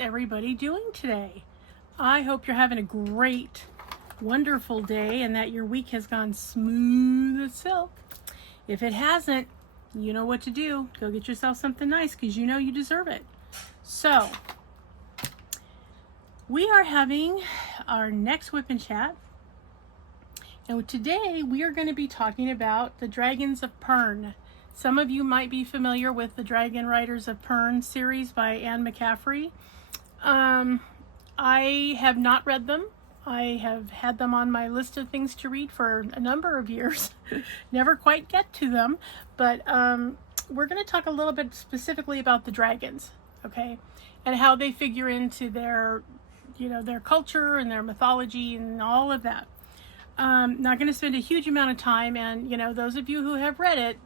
everybody doing today? I hope you're having a great, wonderful day and that your week has gone smooth as silk. If it hasn't, you know what to do. Go get yourself something nice because you know you deserve it. So, we are having our next WIP and Chat. And today we are going to be talking about the Dragons of Pern. Some of you might be familiar with the Dragon Riders of Pern series by Anne McCaffrey. I have not read them. I have had them on my list of things to read for a number of years. Never quite get to them, but we're going to talk a little bit specifically about the dragons, okay, and how they figure into their, their culture and their mythology and all of that. Not going to spend a huge amount of time, and those of you who have read it,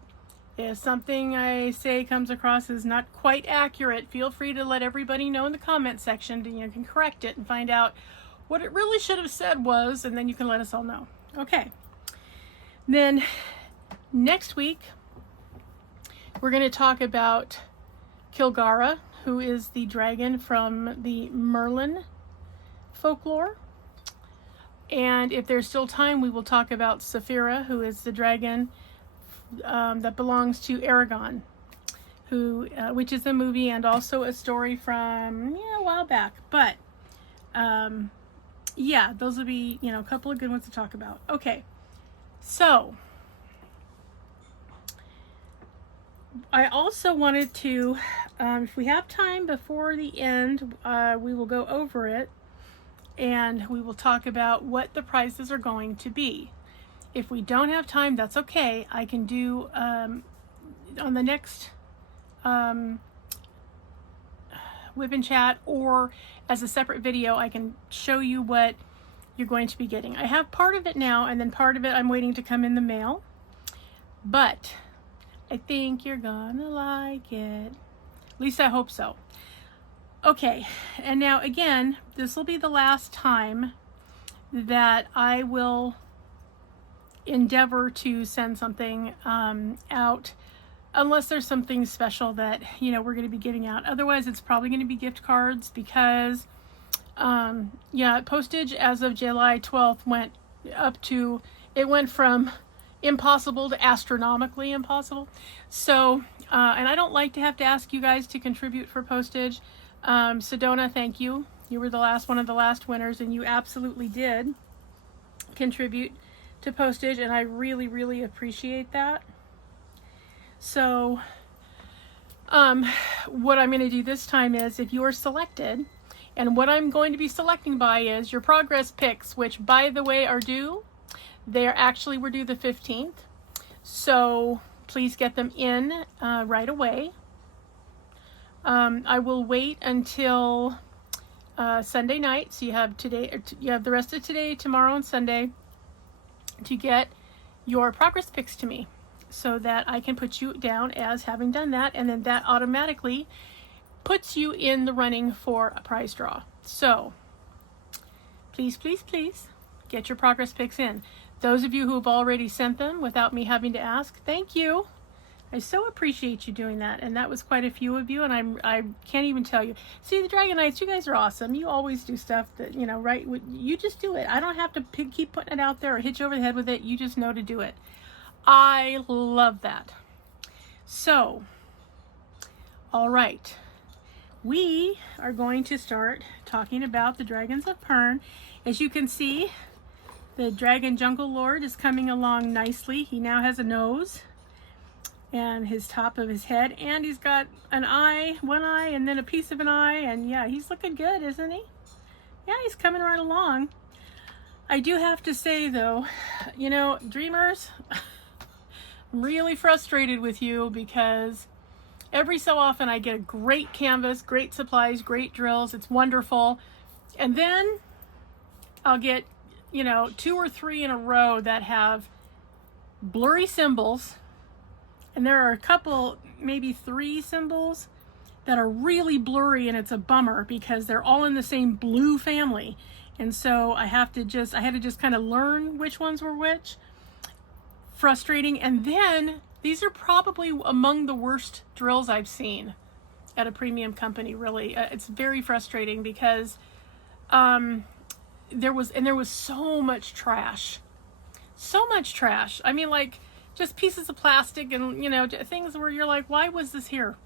if something I say comes across as not quite accurate, feel free to let everybody know in the comment section. You can correct it and find out what it really should have said was, and then you can let us all know. Okay. Then next week, we're going to talk about Kilgara, who is the dragon from the Merlin folklore. And if there's still time, we will talk about Saphira, who is the dragon that belongs to Aragon, which is a movie and also a story from a while back. But yeah, those will be a couple of good ones to talk about. Okay, so I also wanted to, if we have time before the end, we will go over it and we will talk about what the prices are going to be. If we don't have time, that's okay. I can do on the next WIP and Chat, or as a separate video, I can show you what you're going to be getting. I have part of it now, and then part of it I'm waiting to come in the mail. But I think you're gonna like it. At least I hope so. Okay, and now again, this will be the last time that I will endeavor to send something out, unless there's something special that we're going to be giving out. Otherwise, it's probably going to be gift cards because postage as of July 12th went from impossible to astronomically impossible. So and I don't like to have to ask you guys to contribute for postage. Sedona, thank you. You were one of the last winners, and you absolutely did contribute to postage, and I really, really appreciate that. So what I'm going to do this time is, if you are selected, and what I'm going to be selecting by is your progress pics, which by the way are due. We're due the 15th, so please get them in right away. I will wait until Sunday night, so you have the rest of today, tomorrow, and Sunday to get your progress pics to me, so that I can put you down as having done that, and then that automatically puts you in the running for a prize draw. So please, please, please get your progress pics in. Those of you who have already sent them without me having to ask, thank you. I so appreciate you doing that, and that was quite a few of you, and I can't even tell you. See, the Dragonites, you guys are awesome. You always do stuff that, right? You just do it. I don't have to keep putting it out there or hit you over the head with it. You just know to do it. I love that. So, all right. We are going to start talking about the Dragons of Pern. As you can see, the Dragon Jungle Lord is coming along nicely. He now has a nose and his top of his head, and he's got one eye, and then a piece of an eye, and yeah, he's looking good, isn't he? Yeah, he's coming right along. I do have to say though, dreamers, I'm really frustrated with you because every so often I get a great canvas, great supplies, great drills, it's wonderful, and then I'll get 2 or 3 in a row that have blurry symbols. And there are a couple, maybe 3 symbols that are really blurry, and it's a bummer because they're all in the same blue family. And so I had to just kind of learn which ones were which. Frustrating. And then these are probably among the worst drills I've seen. at a premium company, really. It's very frustrating because there was so much trash. So much trash. I mean, like, just pieces of plastic and, you know, things where you're like, why was this here?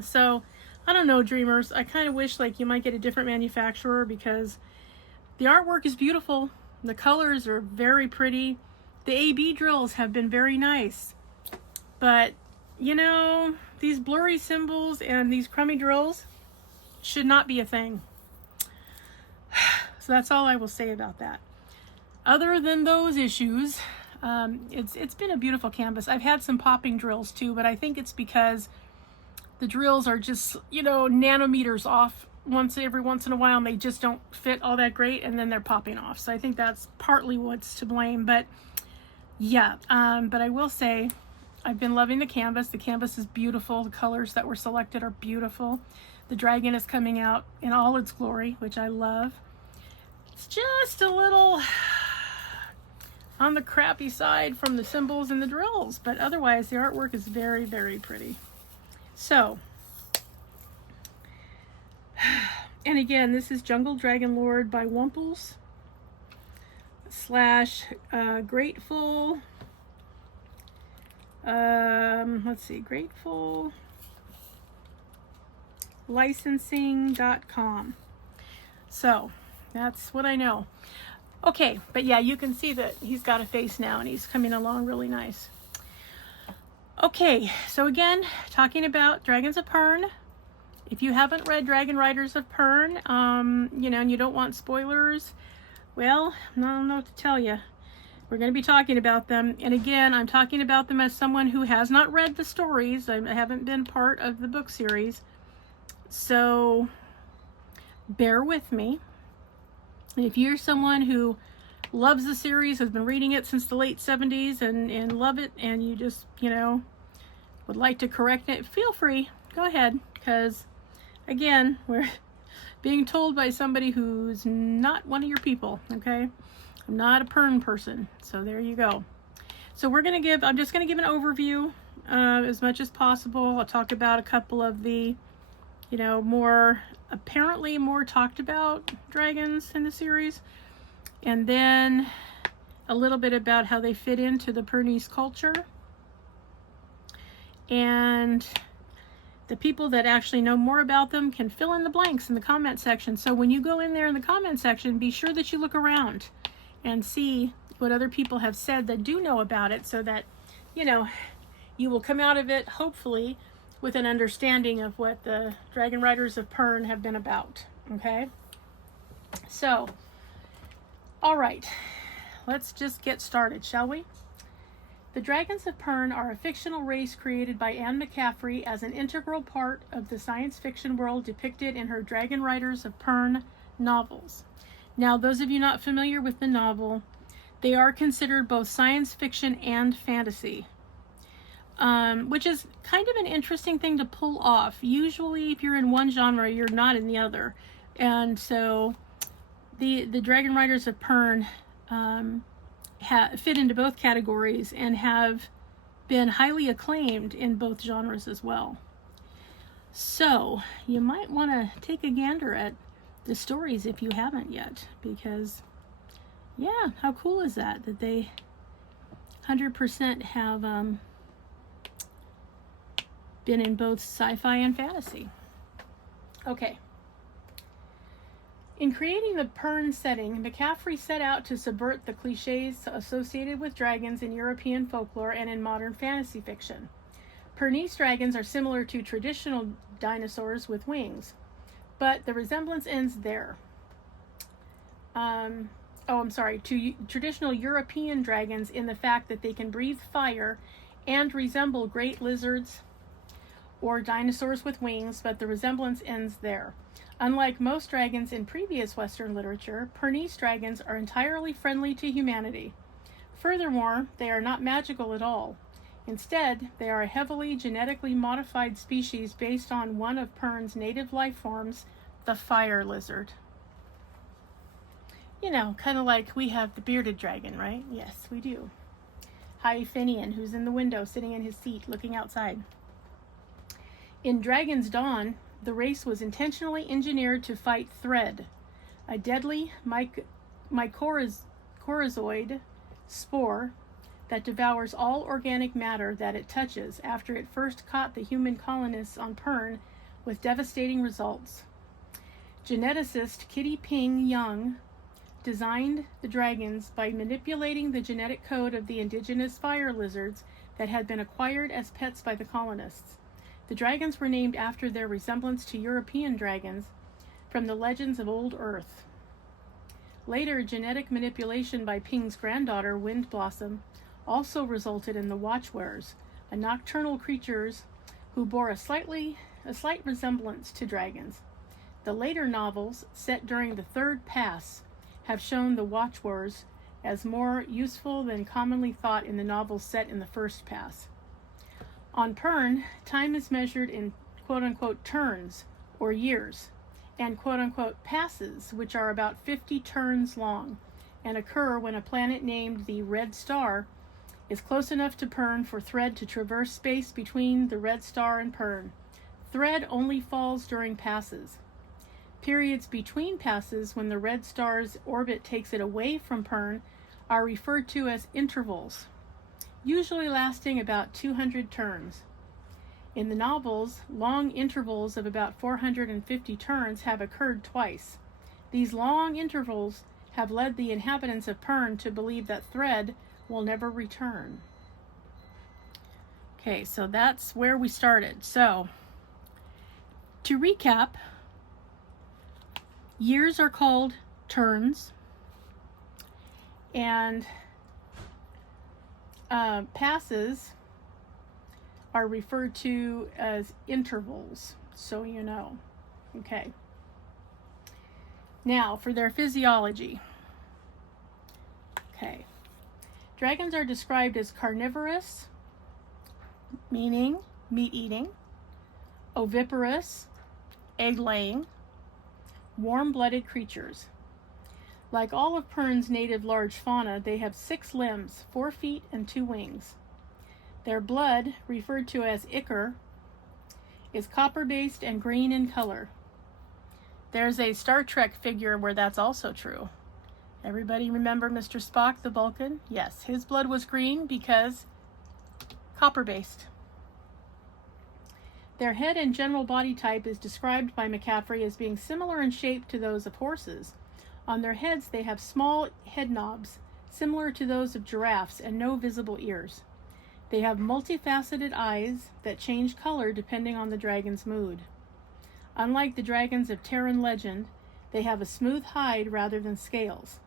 So, I don't know, dreamers. I kind of wish, like, you might get a different manufacturer because the artwork is beautiful. The colors are very pretty. The AB drills have been very nice. But, you know, these blurry symbols and these crummy drills should not be a thing. So that's all I will say about that. Other than those issues, it's been a beautiful canvas. I've had some popping drills too, but I think it's because the drills are just, you know, nanometers off every once in a while, and they just don't fit all that great, and then they're popping off. So I think that's partly what's to blame. But yeah, but I will say I've been loving the canvas. The canvas is beautiful. The colors that were selected are beautiful. The dragon is coming out in all its glory, which I love. It's just a little on the crappy side from the symbols and the drills, but otherwise the artwork is very, very pretty. So, and again, this is Jungle Dragon Lord by Wumples / Grateful. Let's see, Grateful licensing.com. So that's what I know. Okay, but yeah, you can see that he's got a face now and he's coming along really nice. Okay, so again, talking about Dragons of Pern. If you haven't read Dragon Riders of Pern, you know, and you don't want spoilers, well, I don't know what to tell you. We're going to be talking about them. And again, I'm talking about them as someone who has not read the stories. I haven't been part of the book series. So bear with me. If you're someone who loves the series, has been reading it since the late 70s and love it, and you just, you know, would like to correct it, feel free. Go ahead. Because, again, we're being told by somebody who's not one of your people, okay? I'm not a Pern person, so there you go. So I'm just going to give an overview as much as possible. I'll talk about a couple of the, you know, apparently more talked about dragons in the series. And then a little bit about how they fit into the Pernese culture. And the people that actually know more about them can fill in the blanks in the comment section. So when you go in there in the comment section, be sure that you look around and see what other people have said that do know about it, so that, you know, you will come out of it, hopefully, with an understanding of what the Dragon Riders of Pern have been about, okay? So, all right, let's just get started, shall we? The Dragons of Pern are a fictional race created by Anne McCaffrey as an integral part of the science fiction world depicted in her Dragon Riders of Pern novels. Now, those of you not familiar with the novel, they are considered both science fiction and fantasy, which is kind of an interesting thing to pull off. Usually, if you're in one genre, you're not in the other. And so, the Dragon Riders of Pern fit into both categories and have been highly acclaimed in both genres as well. So, you might want to take a gander at the stories if you haven't yet, because yeah, how cool is that they 100% have been in both sci-fi and fantasy. Okay, in creating the Pern setting, McCaffrey set out to subvert the cliches associated with dragons in European folklore and in modern fantasy fiction. Pernese dragons are similar to traditional dinosaurs with wings, but the resemblance ends there. To traditional European dragons in the fact that they can breathe fire and resemble great lizards or dinosaurs with wings, but the resemblance ends there. Unlike most dragons in previous Western literature, Pernese dragons are entirely friendly to humanity. Furthermore, they are not magical at all. Instead, they are a heavily genetically modified species based on one of Pern's native life forms, the fire lizard. You know, kind of like we have the bearded dragon, right? Yes, we do. High Finian, who's in the window, sitting in his seat, looking outside. In Dragon's Dawn, the race was intentionally engineered to fight Thread, a deadly mycorrhizoid spore that devours all organic matter that it touches after it first caught the human colonists on Pern with devastating results. Geneticist Kitty Ping Young designed the dragons by manipulating the genetic code of the indigenous fire lizards that had been acquired as pets by the colonists. The dragons were named after their resemblance to European dragons from the legends of Old Earth. Later, genetic manipulation by Ping's granddaughter, Wind Blossom, also resulted in the Watchwearers, a nocturnal creatures who bore a slight resemblance to dragons. The later novels, set during the Third Pass, have shown the Watchwearers as more useful than commonly thought in the novels set in the First Pass. On Pern, time is measured in quote-unquote turns, or years, and quote-unquote passes, which are about 50 turns long, and occur when a planet named the Red Star is close enough to Pern for Thread to traverse space between the Red Star and Pern. Thread only falls during passes. Periods between passes, when the Red Star's orbit takes it away from Pern, are referred to as intervals, usually lasting about 200 turns. In the novels, long intervals of about 450 turns have occurred twice. These long intervals have led the inhabitants of Pern to believe that Thread will never return. Okay, so that's where we started. So, to recap, years are called turns, and passes are referred to as intervals, so you know. Okay. Now, for their physiology. Okay. Dragons are described as carnivorous, meaning meat eating, oviparous, egg laying, warm-blooded creatures. Like all of Pern's native large fauna, they have 6 limbs, 4 feet, and 2 wings. Their blood, referred to as ichor, is copper-based and green in color. There's a Star Trek figure where that's also true. Everybody remember Mr. Spock, the Vulcan? Yes, his blood was green because copper-based. Their head and general body type is described by McCaffrey as being similar in shape to those of horses. On their heads, they have small head knobs, similar to those of giraffes, and no visible ears. They have multifaceted eyes that change color depending on the dragon's mood. Unlike the dragons of Terran legend, they have a smooth hide rather than scales.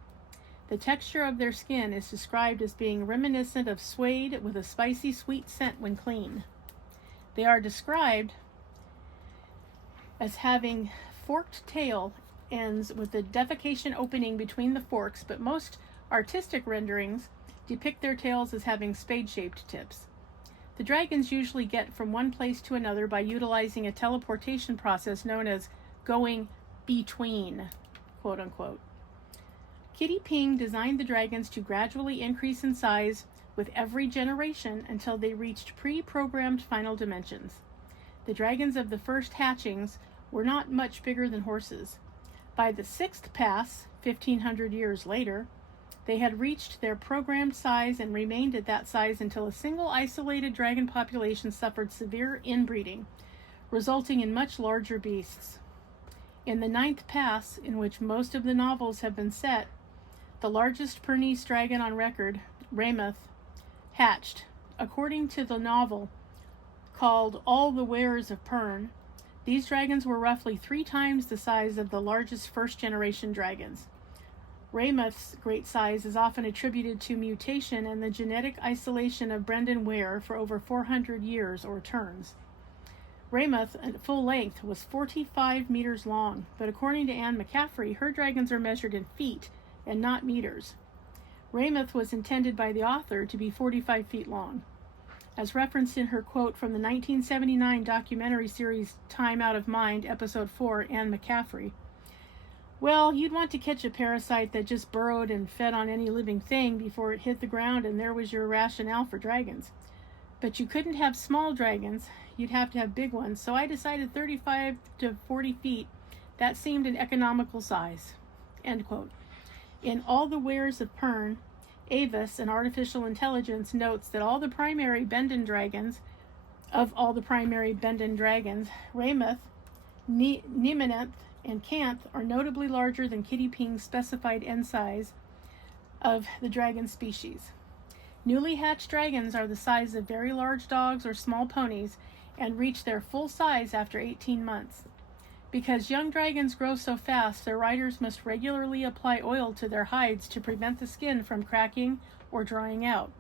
The texture of their skin is described as being reminiscent of suede with a spicy sweet scent when clean. They are described as having forked tail ends with a defecation opening between the forks, but most artistic renderings depict their tails as having spade-shaped tips. The dragons usually get from one place to another by utilizing a teleportation process known as going between, quote-unquote. Kitty Ping designed the dragons to gradually increase in size with every generation until they reached pre-programmed final dimensions. The dragons of the first hatchings were not much bigger than horses. By the 6th pass, 1,500 years later, they had reached their programmed size and remained at that size until a single isolated dragon population suffered severe inbreeding, resulting in much larger beasts. In the 9th pass, in which most of the novels have been set, the largest Pernese dragon on record, Ramoth, hatched. According to the novel, called All the Wares of Pern, these dragons were roughly 3 times the size of the largest first-generation dragons. Ramoth's great size is often attributed to mutation and the genetic isolation of Brendan Ware for over 400 years or turns. Ramoth, at full length, was 45 meters long, but according to Anne McCaffrey, her dragons are measured in feet and not meters. Ramoth was intended by the author to be 45 feet long. As referenced in her quote from the 1979 documentary series Time Out of Mind, Episode 4, Anne McCaffrey, "Well, you'd want to catch a parasite that just burrowed and fed on any living thing before it hit the ground, and there was your rationale for dragons. But you couldn't have small dragons. you'd have to have big ones. So I decided 35 to 40 feet. That seemed an economical size. End quote. In All the Wares of Pern, Avis, an artificial intelligence, notes that all the primary Bendon dragons, Ramuth, Nemeneth, and Canth are notably larger than Kitty Ping's specified end size of the dragon species. Newly hatched dragons are the size of very large dogs or small ponies and reach their full size after 18 months. Because young dragons grow so fast, their riders must regularly apply oil to their hides to prevent the skin from cracking or drying out.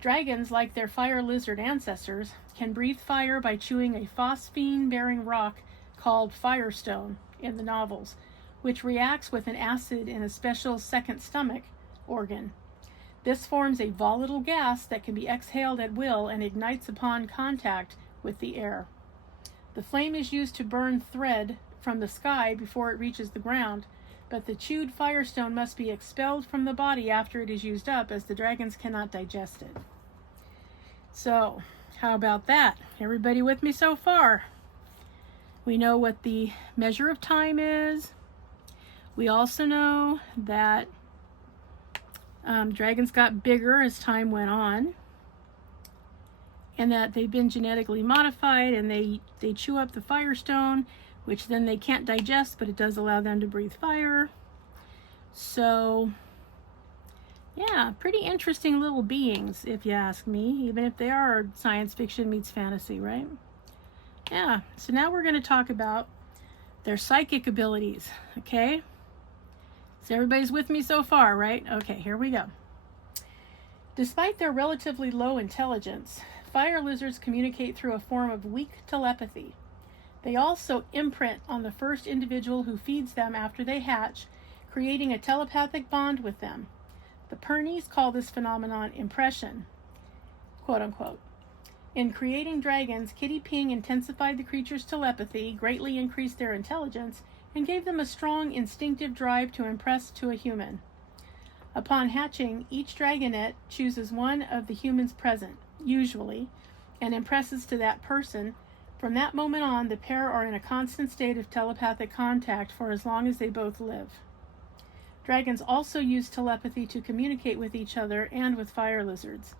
Dragons, like their fire lizard ancestors, can breathe fire by chewing a phosphine-bearing rock called firestone in the novels, which reacts with an acid in a special second stomach organ. This forms a volatile gas that can be exhaled at will and ignites upon contact with the air. The flame is used to burn thread from the sky before it reaches the ground, but the chewed firestone must be expelled from the body after it is used up, as the dragons cannot digest it. So, how about that? Everybody with me so far? We know what the measure of time is. We also know that dragons got bigger as time went on, and that they've been genetically modified, and they chew up the firestone, which then they can't digest, but it does allow them to breathe fire. So, yeah, pretty interesting little beings, if you ask me, even if they are science fiction meets fantasy, right? Yeah, so now we're going to talk about their psychic abilities, okay? So everybody's with me so far, right? Okay, here we go. Despite their relatively low intelligence, fire lizards communicate through a form of weak telepathy. They also imprint on the first individual who feeds them after they hatch, creating a telepathic bond with them. The Pernies call this phenomenon impression, quote unquote. In creating dragons, Kitty Ping intensified the creatures' telepathy, greatly increased their intelligence, and gave them a strong instinctive drive to impress to a human. Upon hatching, each dragonette chooses one of the humans present, usually, and impresses to that person. From that moment on, the pair are in a constant state of telepathic contact for as long as they both live. Dragons also use telepathy to communicate with each other and with fire lizards.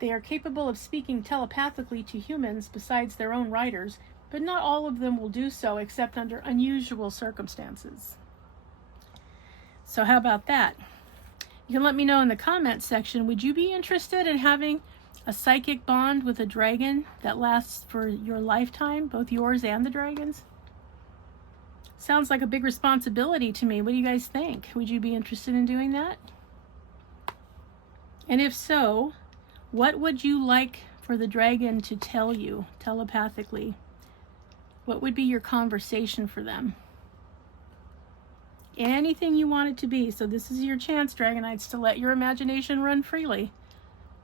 They are capable of speaking telepathically to humans besides their own riders, but not all of them will do so except under unusual circumstances. So how about that? You can let me know in the comments section, would you be interested in having a psychic bond with a dragon that lasts for your lifetime, both yours and the dragon's? Sounds like a big responsibility to me. What do you guys think? Would you be interested in doing that? And if so, what would you like for the dragon to tell you telepathically? What would be your conversation for them? Anything you want it to be. So this is your chance, Dragonites, to let your imagination run freely.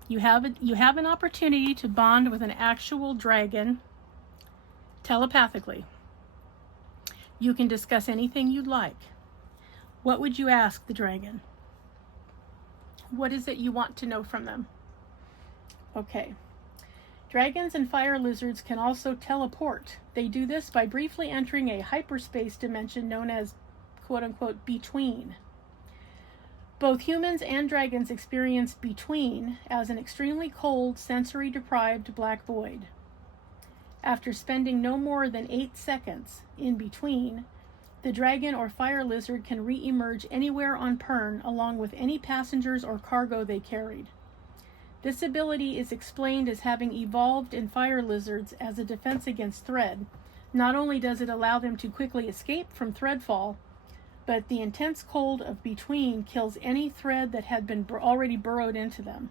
You have an opportunity to bond with an actual dragon telepathically. You can discuss anything you'd like. What would you ask the dragon? What is it you want to know from them? Okay. Dragons and fire lizards can also teleport. They do this by briefly entering a hyperspace dimension known as, quote-unquote, between. Both humans and dragons experience between as an extremely cold, sensory-deprived black void. After spending no more than 8 seconds in between, the dragon or fire lizard can re-emerge anywhere on Pern along with any passengers or cargo they carried. This ability is explained as having evolved in fire lizards as a defense against thread. Not only does it allow them to quickly escape from threadfall, but the intense cold of between kills any thread that had been already burrowed into them.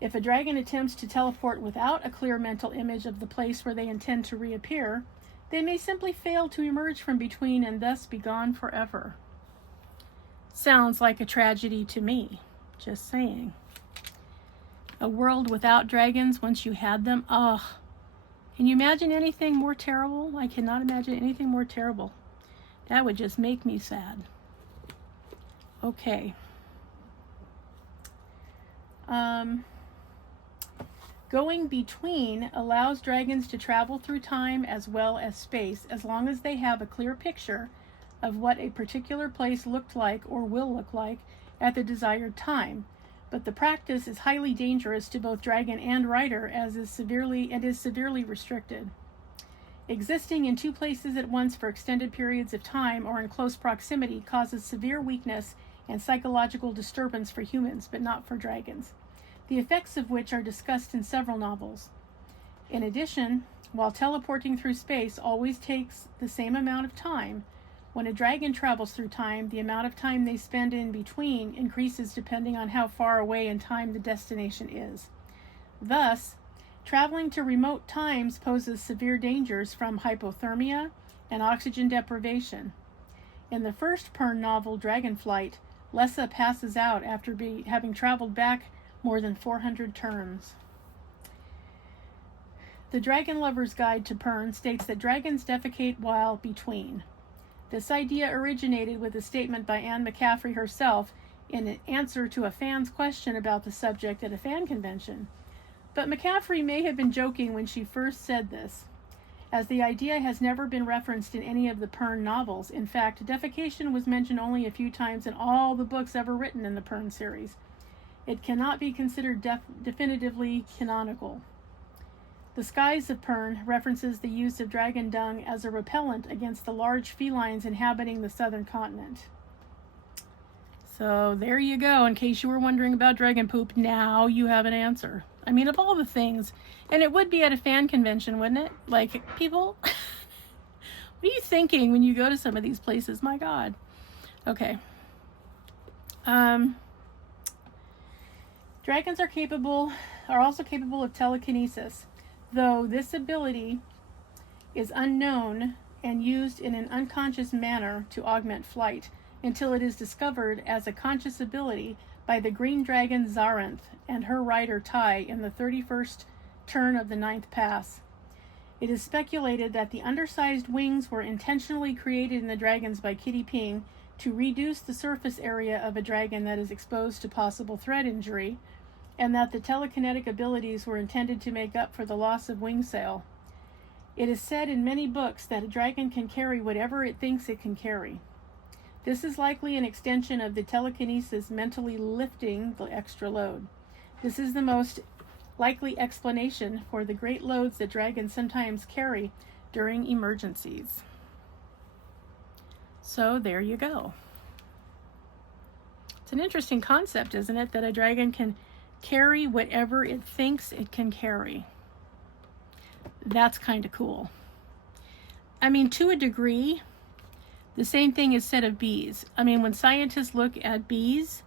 If a dragon attempts to teleport without a clear mental image of the place where they intend to reappear, they may simply fail to emerge from between and thus be gone forever. Sounds like a tragedy to me, just saying. A world without dragons once you had them, ugh. Can you imagine anything more terrible? I cannot imagine anything more terrible. That would just make me sad. Okay. Going between allows dragons to travel through time as well as space, as long as they have a clear picture of what a particular place looked like or will look like at the desired time. But the practice is highly dangerous to both dragon and rider, as is severely restricted. Existing in two places at once for extended periods of time or in close proximity causes severe weakness and psychological disturbance for humans, but not for dragons, the effects of which are discussed in several novels. In addition, while teleporting through space always takes the same amount of time, when a dragon travels through time, the amount of time they spend in between increases depending on how far away in time the destination is. Thus, traveling to remote times poses severe dangers from hypothermia and oxygen deprivation. In the first Pern novel, Dragonflight, Lessa passes out after having traveled back more than 400 turns. The Dragon Lover's Guide to Pern states that dragons defecate while between. This idea originated with a statement by Anne McCaffrey herself in an answer to a fan's question about the subject at a fan convention. But McCaffrey may have been joking when she first said this, as the idea has never been referenced in any of the Pern novels. In fact, defecation was mentioned only a few times in all the books ever written in the Pern series. It cannot be considered definitively canonical. The Skies of Pern references the use of dragon dung as a repellent against the large felines inhabiting the southern continent. So there you go. In case you were wondering about dragon poop, now you have an answer. I mean, of all the things, and it would be at a fan convention, wouldn't it? Like, people, what are you thinking when you go to some of these places? My God. Okay. Dragons are also capable of telekinesis, though this ability is unknown and used in an unconscious manner to augment flight until it is discovered as a conscious ability by the green dragon Zarenth and her rider Tai in the 31st turn of the 9th pass. It is speculated that the undersized wings were intentionally created in the dragons by Kitty Ping to reduce the surface area of a dragon that is exposed to possible threat injury, and that the telekinetic abilities were intended to make up for the loss of wing sail. It is said in many books that a dragon can carry whatever it thinks it can carry. This is likely an extension of the telekinesis mentally lifting the extra load. This is the most likely explanation for the great loads that dragons sometimes carry during emergencies. So there you go. It's an interesting concept, isn't it, that a dragon can carry whatever it thinks it can carry. That's kind of cool. I mean, to a degree, the same thing is said of bees. I mean, when scientists look at bees,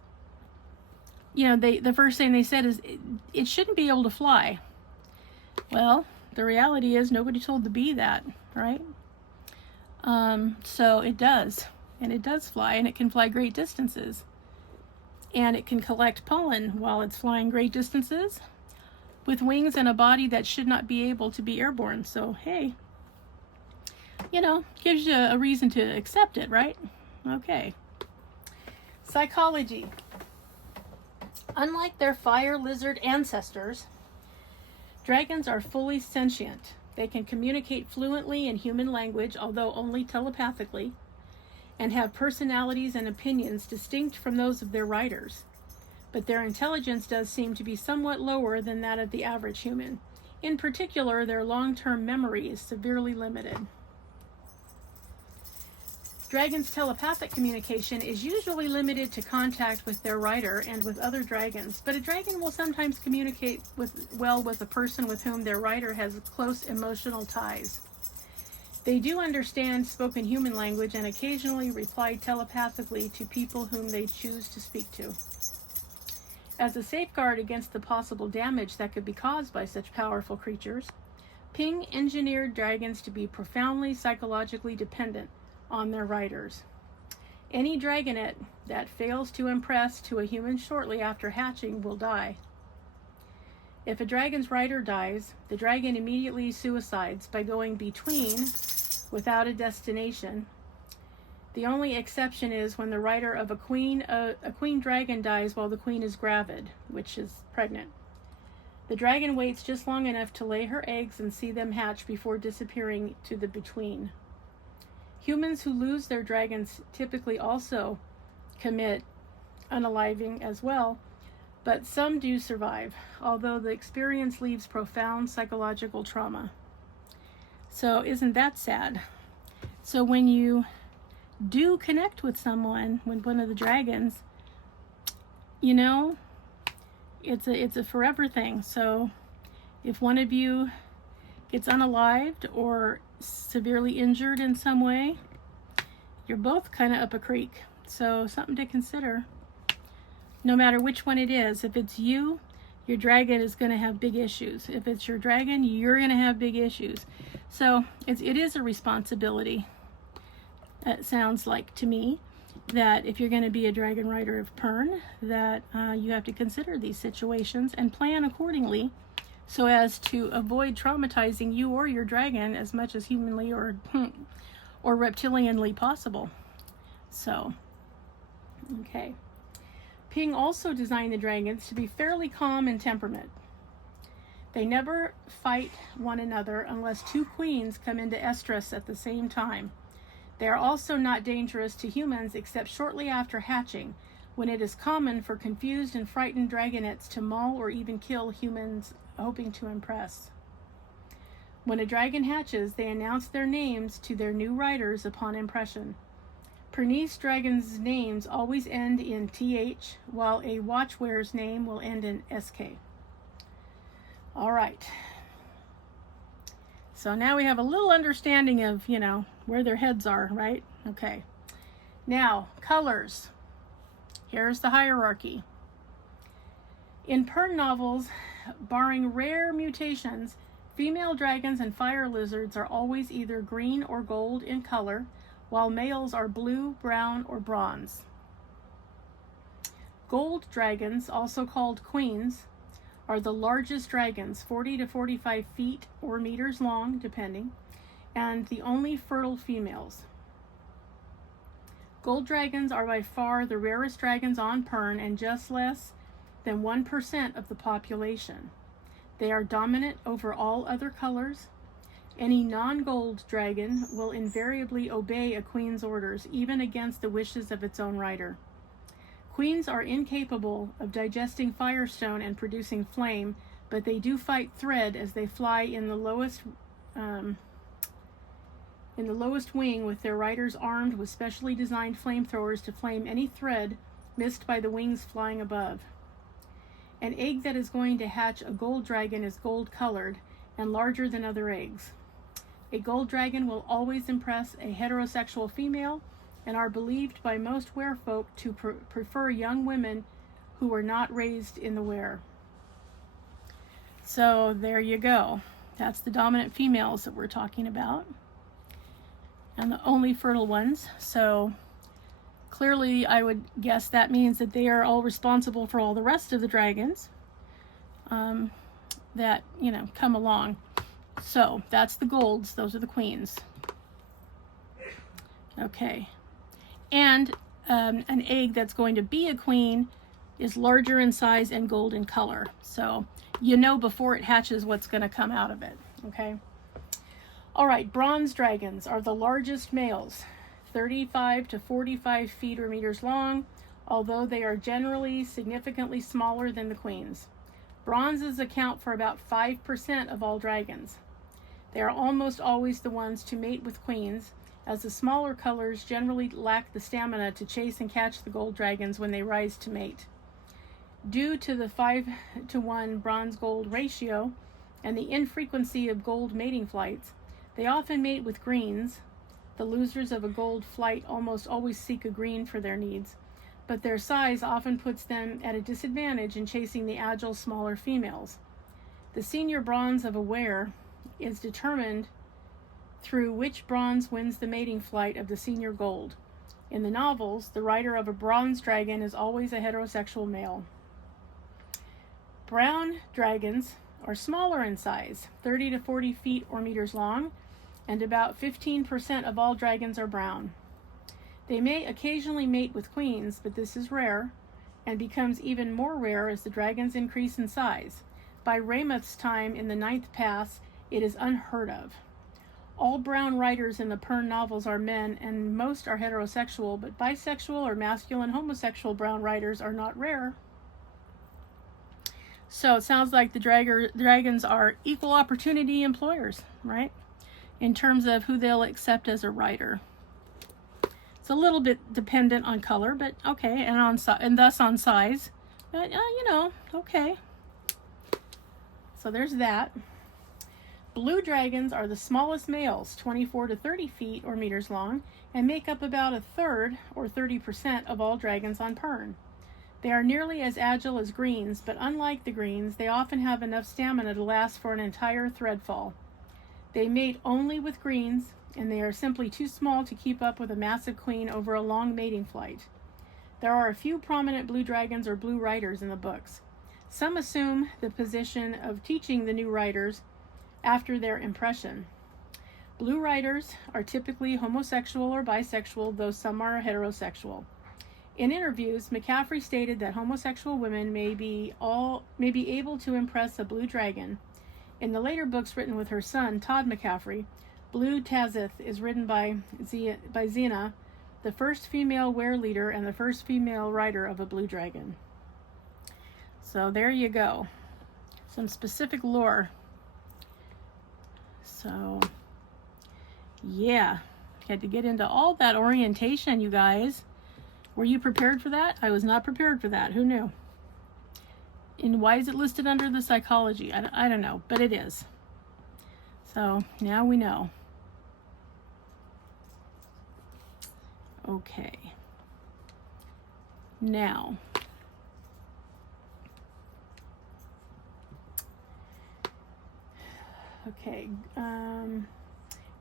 you know, the first thing they said is it shouldn't be able to fly. Well, the reality is nobody told the bee that, right? So it does, and it does fly, and it can fly great distances. And it can collect pollen while it's flying great distances with wings and a body that should not be able to be airborne. So, hey, you know, gives you a reason to accept it, right? Okay. Psychology. Unlike their fire lizard ancestors, dragons are fully sentient. They can communicate fluently in human language, although only telepathically, and have personalities and opinions distinct from those of their riders. But their intelligence does seem to be somewhat lower than that of the average human. In particular, their long-term memory is severely limited. Dragons' telepathic communication is usually limited to contact with their rider and with other dragons, but a dragon will sometimes communicate well with a person with whom their rider has close emotional ties. They do understand spoken human language and occasionally reply telepathically to people whom they choose to speak to. As a safeguard against the possible damage that could be caused by such powerful creatures, Ping engineered dragons to be profoundly psychologically dependent on their riders. Any dragonet that fails to impress to a human shortly after hatching will die. If a dragon's rider dies, the dragon immediately suicides by going between without a destination. The only exception is when the rider of a queen dragon dies while the queen is gravid, which is pregnant. The dragon waits just long enough to lay her eggs and see them hatch before disappearing to the between. Humans who lose their dragons typically also commit unaliving as well, but some do survive, although the experience leaves profound psychological trauma. So isn't that sad? So when you do connect with someone, with one of the dragons, you know, it's a forever thing. So if one of you gets unalived or severely injured in some way, you're both kind of up a creek. So something to consider. No matter which one it is, if it's you, your dragon is going to have big issues. If it's your dragon, you're going to have big issues. So it is a responsibility, it sounds like to me, that if you're going to be a dragon rider of Pern, that you have to consider these situations and plan accordingly so as to avoid traumatizing you or your dragon as much as humanly or reptilianly possible. So, okay. Ping also designed the dragons to be fairly calm in temperament. They never fight one another unless two queens come into estrus at the same time. They are also not dangerous to humans except shortly after hatching, when it is common for confused and frightened dragonettes to maul or even kill humans hoping to impress. When a dragon hatches, they announce their names to their new riders upon impression. Pernese dragons' names always end in TH, while a watchwearer's name will end in SK. All right. So now we have a little understanding of, where their heads are, right? Okay. Now, colors. Here's the hierarchy. In Pern novels, barring rare mutations, female dragons and fire lizards are always either green or gold in color, while males are blue, brown, or bronze. Gold dragons, also called queens, are the largest dragons, 40 to 45 feet or meters long, depending, and the only fertile females. Gold dragons are by far the rarest dragons on Pern and just less than 1% of the population. They are dominant over all other colors. Any non-gold dragon will invariably obey a queen's orders, even against the wishes of its own rider. Queens are incapable of digesting firestone and producing flame, but they do fight thread as they fly in the lowest wing with their riders armed with specially designed flamethrowers to flame any thread missed by the wings flying above. An egg that is going to hatch a gold dragon is gold colored and larger than other eggs. A gold dragon will always impress a heterosexual female and are believed by most werefolk to prefer young women who were not raised in the were. So there you go. That's the dominant females that we're talking about, and the only fertile ones. So clearly I would guess that means that they are all responsible for all the rest of the dragons that come along. So that's the golds. Those are the queens. Okay. And an egg that's going to be a queen is larger in size and gold in color. So before it hatches what's going to come out of it. Okay. All right. Bronze dragons are the largest males, 35 to 45 feet or meters long, although they are generally significantly smaller than the queens. Bronzes account for about 5% of all dragons. They are almost always the ones to mate with queens, as the smaller colors generally lack the stamina to chase and catch the gold dragons when they rise to mate. Due to the 5-to-1 bronze-gold ratio and the infrequency of gold mating flights, they often mate with greens. The losers of a gold flight almost always seek a green for their needs, but their size often puts them at a disadvantage in chasing the agile, smaller females. The senior bronze of a were is determined through which bronze wins the mating flight of the senior gold. In the novels, the rider of a bronze dragon is always a heterosexual male. Brown dragons are smaller in size, 30 to 40 feet or meters long, and about 15% of all dragons are brown. They may occasionally mate with queens, but this is rare, and becomes even more rare as the dragons increase in size. By Weymouth's time in the 9th Pass, it is unheard of. All brown writers in the Pern novels are men, and most are heterosexual, but bisexual or masculine homosexual brown writers are not rare. So it sounds like the dragons are equal opportunity employers, right? In terms of who they'll accept as a writer. It's a little bit dependent on color, but okay, and thus on size. But okay. So there's that. Blue dragons are the smallest males, 24 to 30 feet or meters long, and make up about a third or 30% of all dragons on Pern. They are nearly as agile as greens, but unlike the greens, they often have enough stamina to last for an entire threadfall. They mate only with greens, and they are simply too small to keep up with a massive queen over a long mating flight. There are a few prominent blue dragons or blue riders in the books. Some assume the position of teaching the new riders after their impression. Blue riders are typically homosexual or bisexual, though some are heterosexual. In interviews, McCaffrey stated that homosexual women may be able to impress a blue dragon. In the later books written with her son, Todd McCaffrey, Blue Tazith is written by Xena, the first female were leader and the first female rider of a blue dragon. So there you go. Some specific lore. So, yeah, had to get into all that orientation, you guys. Were you prepared for that? I was not prepared for that. Who knew? And why is it listed under the psychology? I don't know, but it is. So, now we know. Okay. Now,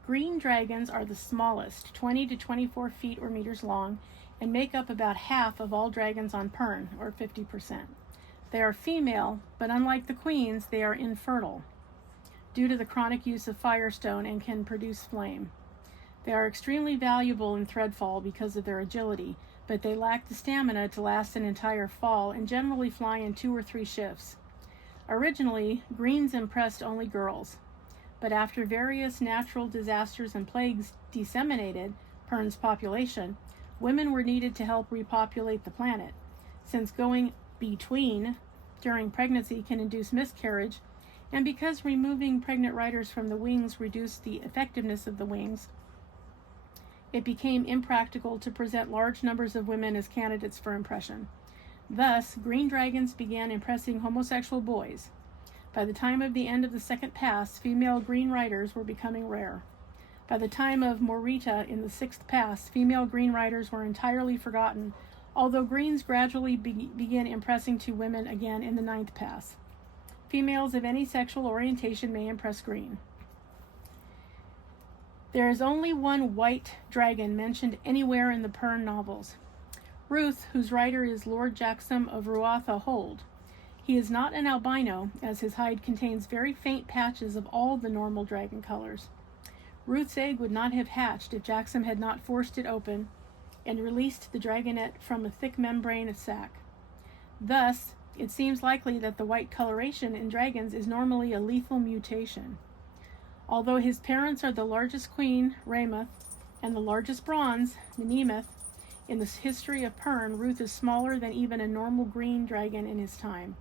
green dragons are the smallest, 20 to 24 feet or meters long, and make up about half of all dragons on Pern, or 50%. They are female, but unlike the queens, they are infertile due to the chronic use of firestone and can produce flame. They are extremely valuable in threadfall because of their agility, but they lack the stamina to last an entire fall and generally fly in 2 or 3 shifts. Originally, greens impressed only girls, but after various natural disasters and plagues disseminated Pern's population, women were needed to help repopulate the planet. Since going between during pregnancy can induce miscarriage, and because removing pregnant riders from the wings reduced the effectiveness of the wings, it became impractical to present large numbers of women as candidates for impression. Thus, green dragons began impressing homosexual boys. By the time of the end of the 2nd Pass, female green riders were becoming rare. By the time of Morita in the 6th Pass, female green riders were entirely forgotten, although greens gradually begin impressing to women again in the 9th Pass. Females of any sexual orientation may impress green. There is only one white dragon mentioned anywhere in the Pern novels. Ruth, whose rider is Lord Jackson of Ruatha Hold. He is not an albino, as his hide contains very faint patches of all the normal dragon colors. Ruth's egg would not have hatched if Jackson had not forced it open and released the dragonette from a thick membrane sac. Thus, it seems likely that the white coloration in dragons is normally a lethal mutation. Although his parents are the largest queen, Weymouth, and the largest bronze, Mnemoth, in the history of Pern, Ruth is smaller than even a normal green dragon in his time.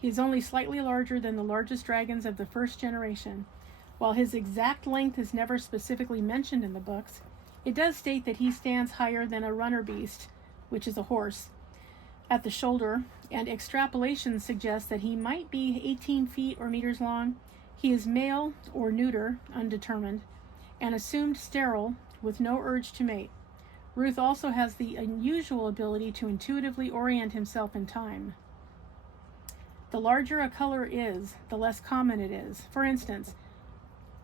He is only slightly larger than the largest dragons of the first generation. While his exact length is never specifically mentioned in the books, it does state that he stands higher than a runner beast, which is a horse, at the shoulder, and extrapolations suggest that he might be 18 feet or meters long. He is male or neuter, undetermined, and assumed sterile with no urge to mate. Ruth also has the unusual ability to intuitively orient himself in time. The larger a color is, the less common it is. For instance,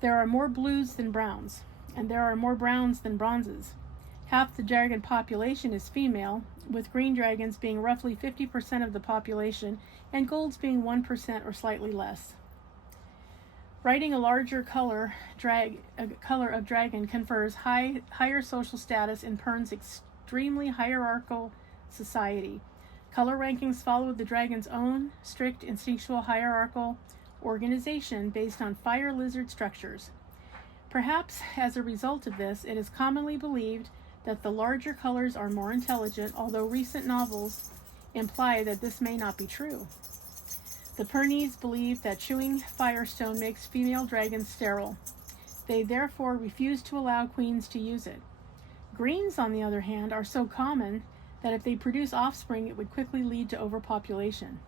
there are more blues than browns, and there are more browns than bronzes. Half the dragon population is female, with green dragons being roughly 50% of the population, and golds being 1% or slightly less. Writing a larger color of dragon confers higher social status in Pern's extremely hierarchical society. Color rankings follow the dragon's own strict instinctual hierarchical organization based on fire lizard structures. Perhaps as a result of this, it is commonly believed that the larger colors are more intelligent, although recent novels imply that this may not be true. The Pernese believe that chewing firestone makes female dragons sterile. They therefore refuse to allow queens to use it. Greens, on the other hand, are so common that if they produce offspring, it would quickly lead to overpopulation.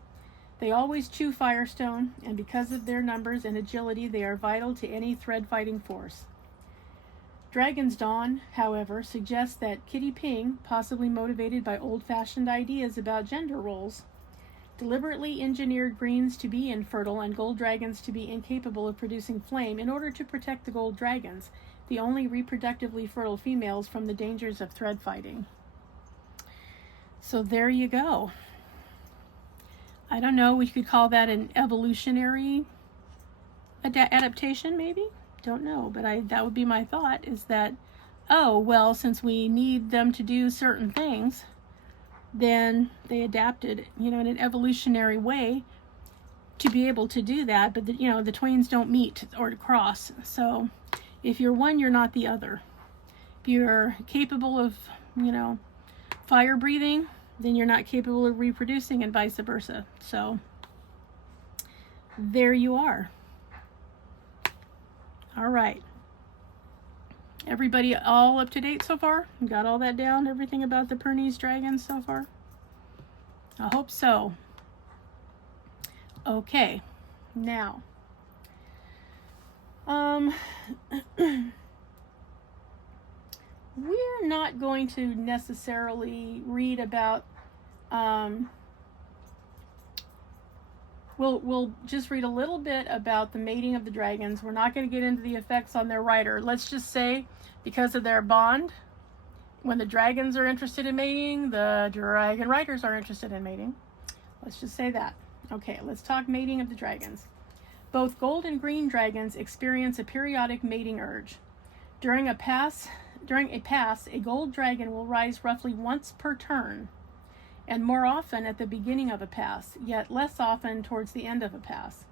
They always chew firestone, and because of their numbers and agility, they are vital to any thread-fighting force. Dragon's Dawn, however, suggests that Kitty Ping, possibly motivated by old-fashioned ideas about gender roles, deliberately engineered greens to be infertile and gold dragons to be incapable of producing flame in order to protect the gold dragons, the only reproductively fertile females, from the dangers of thread fighting. So there you go. I don't know, we could call that an evolutionary adaptation, maybe? Don't know, but that would be my thought, is that, oh, well, since we need them to do certain things, then they adapted, in an evolutionary way to be able to do that, but the twains don't meet or cross. So if you're one, you're not the other. If you're capable of, fire breathing, then you're not capable of reproducing, and vice versa. So there you are. All right. Everybody all up to date so far? Got all that down? Everything about the Pernese dragons so far? I hope so. Okay. Now, we're not going to necessarily read about, we'll just read a little bit about the mating of the dragons. We're not going to get into the effects on their rider. Let's just say, because of their bond, when the dragons are interested in mating, the dragon riders are interested in mating. Let's just say that. Okay, let's talk mating of the dragons. Both gold and green dragons experience a periodic mating urge. During a pass, a gold dragon will rise roughly once per turn, and more often at the beginning of a pass, yet less often towards the end of a pass.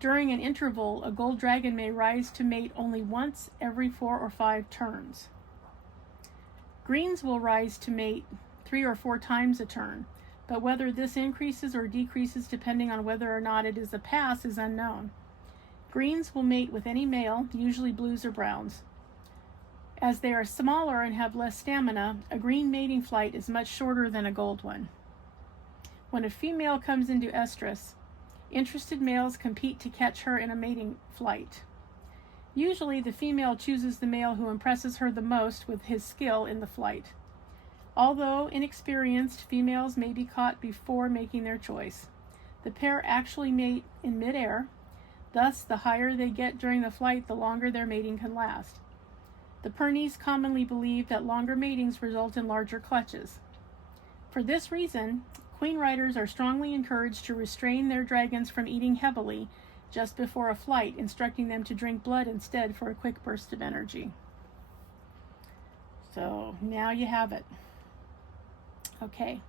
During an interval, a gold dragon may rise to mate only once every 4 or 5 turns. Greens will rise to mate 3 or 4 times a turn, but whether this increases or decreases depending on whether or not it is a pass is unknown. Greens will mate with any male, usually blues or browns. As they are smaller and have less stamina, a green mating flight is much shorter than a gold one. When a female comes into estrus, interested males compete to catch her in a mating flight. Usually, the female chooses the male who impresses her the most with his skill in the flight. Although inexperienced, females may be caught before making their choice. The pair actually mate in midair, thus the higher they get during the flight, the longer their mating can last. The Pernese commonly believe that longer matings result in larger clutches. For this reason, queen riders are strongly encouraged to restrain their dragons from eating heavily just before a flight, instructing them to drink blood instead for a quick burst of energy. So now you have it. Okay.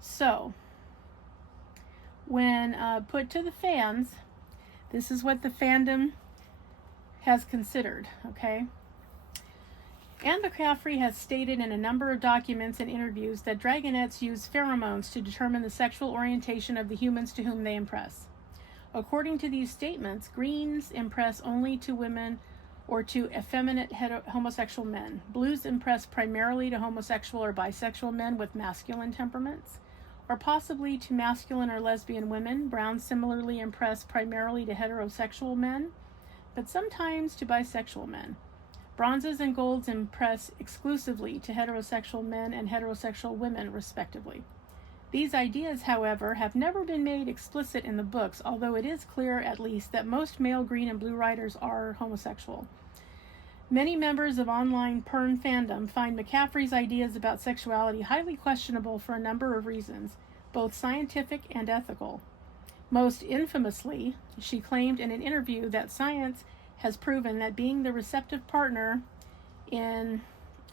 So, when put to the fans, this is what the fandom has considered, okay? Anne McCaffrey has stated in a number of documents and interviews that dragonettes use pheromones to determine the sexual orientation of the humans to whom they impress. According to these statements, greens impress only to women or to effeminate homosexual men. Blues impress primarily to homosexual or bisexual men with masculine temperaments, or possibly to masculine or lesbian women. Browns similarly impress primarily to heterosexual men, but sometimes to bisexual men. Bronzes and golds impress exclusively to heterosexual men and heterosexual women, respectively. These ideas, however, have never been made explicit in the books, although it is clear, at least, that most male green and blue riders are homosexual. Many members of online Pern fandom find McCaffrey's ideas about sexuality highly questionable for a number of reasons, both scientific and ethical. Most infamously, she claimed in an interview that science has proven that being the receptive partner in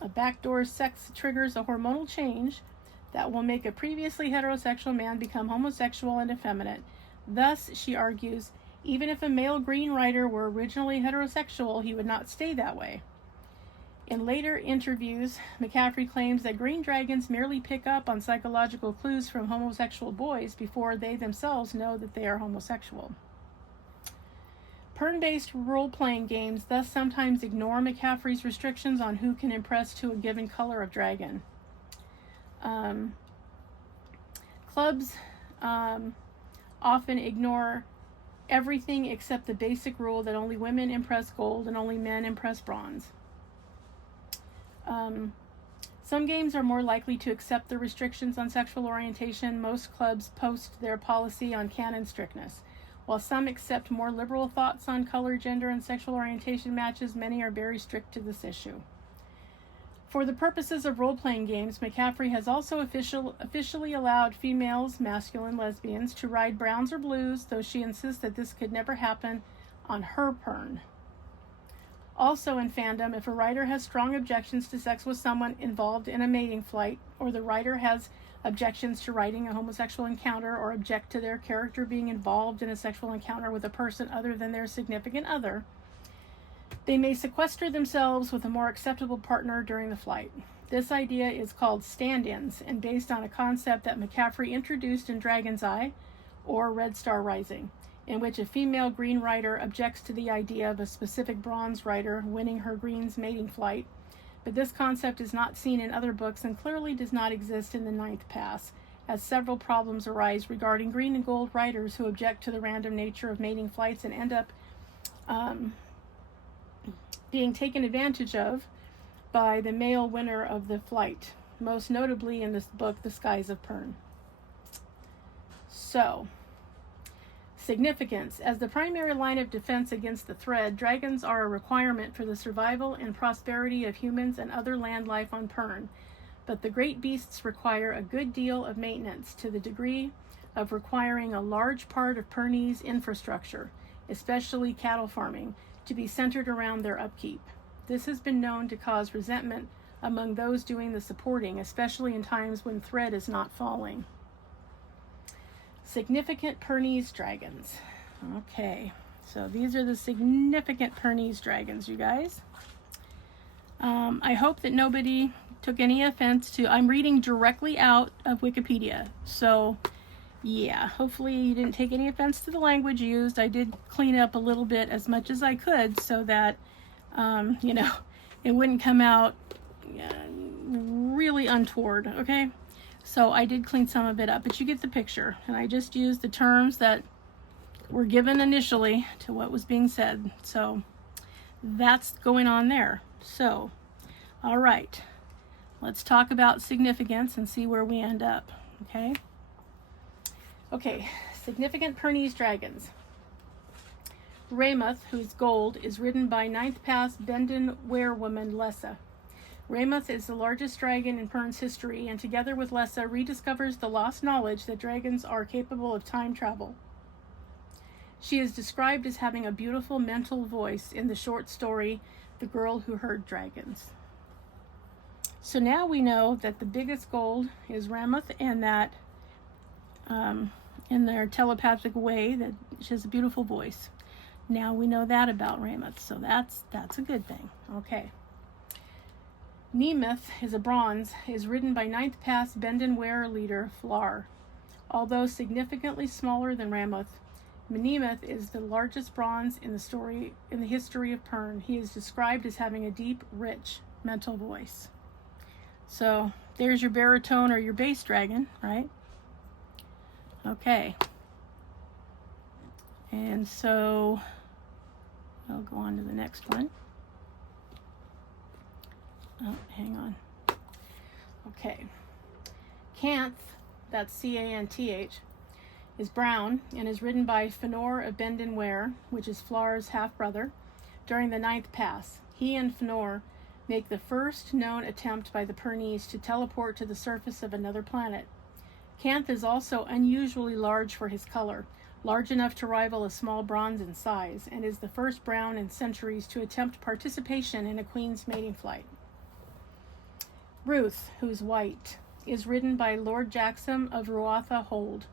a backdoor sex triggers a hormonal change that will make a previously heterosexual man become homosexual and effeminate, Thus, she argues, even if a male green rider were originally heterosexual, he would not stay that way. In later interviews, McCaffrey claims that green dragons merely pick up on psychological clues from homosexual boys before they themselves know that they are homosexual. Pern-based role-playing games thus sometimes ignore McCaffrey's restrictions on who can impress to a given color of dragon. Clubs often ignore everything except the basic rule that only women impress gold and only men impress bronze. Some games are more likely to accept the restrictions on sexual orientation. Most clubs post their policy on canon strictness. While some accept more liberal thoughts on color, gender, and sexual orientation matches, many are very strict to this issue. For the purposes of role-playing games, McCaffrey has also officially allowed females, masculine lesbians, to ride browns or blues, though she insists that this could never happen on her Pern. Also in fandom, if a writer has strong objections to sex with someone involved in a mating flight, or the writer has objections to writing a homosexual encounter, or object to their character being involved in a sexual encounter with a person other than their significant other, they may sequester themselves with a more acceptable partner during the flight. This idea is called stand-ins and based on a concept that McCaffrey introduced in Dragon's Eye, or Red Star Rising, in which a female green rider objects to the idea of a specific bronze rider winning her green's mating flight, but this concept is not seen in other books and clearly does not exist in the Ninth Pass, as several problems arise regarding green and gold riders who object to the random nature of mating flights and end up being taken advantage of by the male winner of the flight, most notably in this book, The Skies of Pern. So, significance. As the primary line of defense against the threat, dragons are a requirement for the survival and prosperity of humans and other land life on Pern, but the great beasts require a good deal of maintenance to the degree of requiring a large part of Pernese infrastructure, especially cattle farming, to be centered around their upkeep. This has been known to cause resentment among those doing the supporting, especially in times when thread is not falling. Significant Pernese dragons. Okay, so these are the significant Pernese dragons, you guys. I hope that nobody took any offense to, I'm reading directly out of Wikipedia, so yeah, hopefully you didn't take any offense to the language used. I did clean up a little bit as much as I could so that, it wouldn't come out really untoward, okay? So I did clean some of it up, but you get the picture. And I just used the terms that were given initially to what was being said. So that's going on there. So, all right, let's talk about significance and see where we end up, okay? Okay, significant Pernese dragons. Ramuth, whose gold is ridden by Ninth Pass Bendon werewoman Lessa. Ramuth is the largest dragon in Pern's history, and together with Lessa rediscovers the lost knowledge that dragons are capable of time travel. She is described as having a beautiful mental voice in the short story, The Girl Who Heard Dragons. So now we know that the biggest gold is Ramuth, and that in their telepathic way that she has a beautiful voice. Now we know that about Ramuth, so that's a good thing. Okay. Nemeth is a bronze, is ridden by Ninth Pass Bendon wearer leader Flar. Although significantly smaller than Ramuth, Nemeth is the largest bronze in the history of Pern. He is described as having a deep, rich mental voice. So there's your baritone or your bass dragon, right? Okay. And so I'll go on to the next one. Oh, hang on. Okay. Canth, that's C-A-N-T-H, is brown and is ridden by Fënor of Bendon Ware, which is Flar's half-brother, during the Ninth Pass. He and Fënor make the first known attempt by the Pernese to teleport to the surface of another planet. Canth is also unusually large for his color, large enough to rival a small bronze in size, and is the first brown in centuries to attempt participation in a queen's mating flight. Ruth, who's white, is ridden by Lord Jackson of Ruatha Hold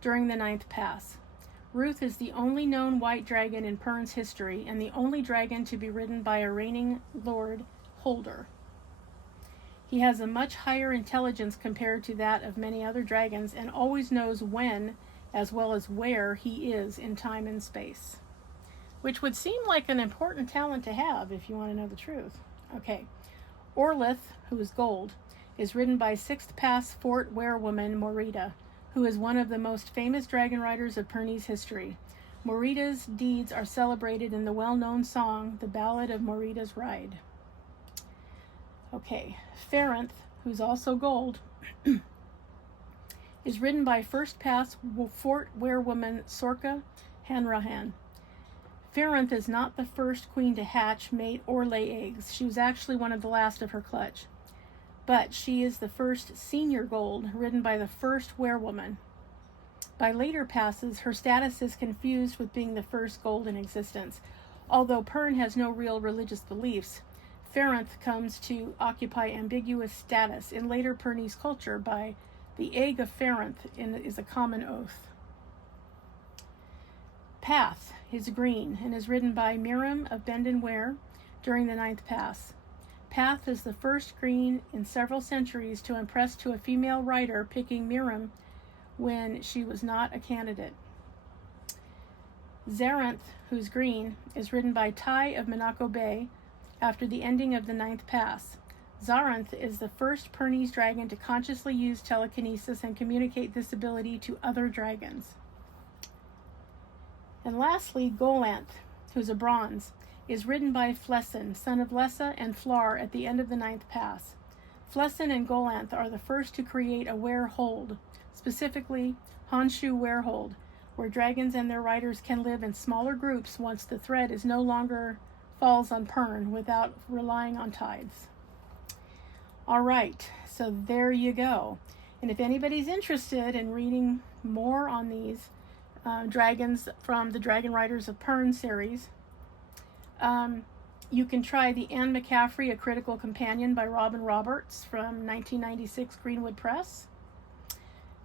during the Ninth Pass. Ruth is the only known white dragon in Pern's history and the only dragon to be ridden by a reigning lord holder. He has a much higher intelligence compared to that of many other dragons and always knows when as well as where he is in time and space. Which would seem like an important talent to have if you want to know the truth. Okay. Orlith, who is gold, is ridden by 6th Pass Fort werewoman Morita, who is one of the most famous dragon riders of Pernese history. Morita's deeds are celebrated in the well-known song, The Ballad of Morita's Ride. Okay, Ferenth, who's also gold, is ridden by 1st Pass Fort werewoman Sorka Hanrahan. Ferenth is not the first queen to hatch, mate, or lay eggs. She was actually one of the last of her clutch. But she is the first senior gold, ridden by the first werewoman. By later passes, her status is confused with being the first gold in existence. Although Pern has no real religious beliefs, Ferenth comes to occupy ambiguous status in later Pernese culture by the egg of Ferenth is a common oath. Path is green and is ridden by Miriam of Bendon Ware during the 9th Pass. Path is the first green in several centuries to impress to a female rider, picking Miriam when she was not a candidate. Zarenth, who's green, is ridden by Tai of Monaco Bay after the ending of the 9th Pass. Zarenth is the first Pernese dragon to consciously use telekinesis and communicate this ability to other dragons. And lastly, Golanth, who's a bronze, is ridden by Flessin, son of Lessa and Flar, at the end of the 9th Pass. Flessin and Golanth are the first to create a werehold, specifically Honshu werehold, where dragons and their riders can live in smaller groups once the threat is no longer falls on Pern without relying on tides. All right, so there you go. And if anybody's interested in reading more on these dragons from the Dragon Riders of Pern series, you can try the Anne McCaffrey, A Critical Companion by Robin Roberts from 1996 Greenwood Press.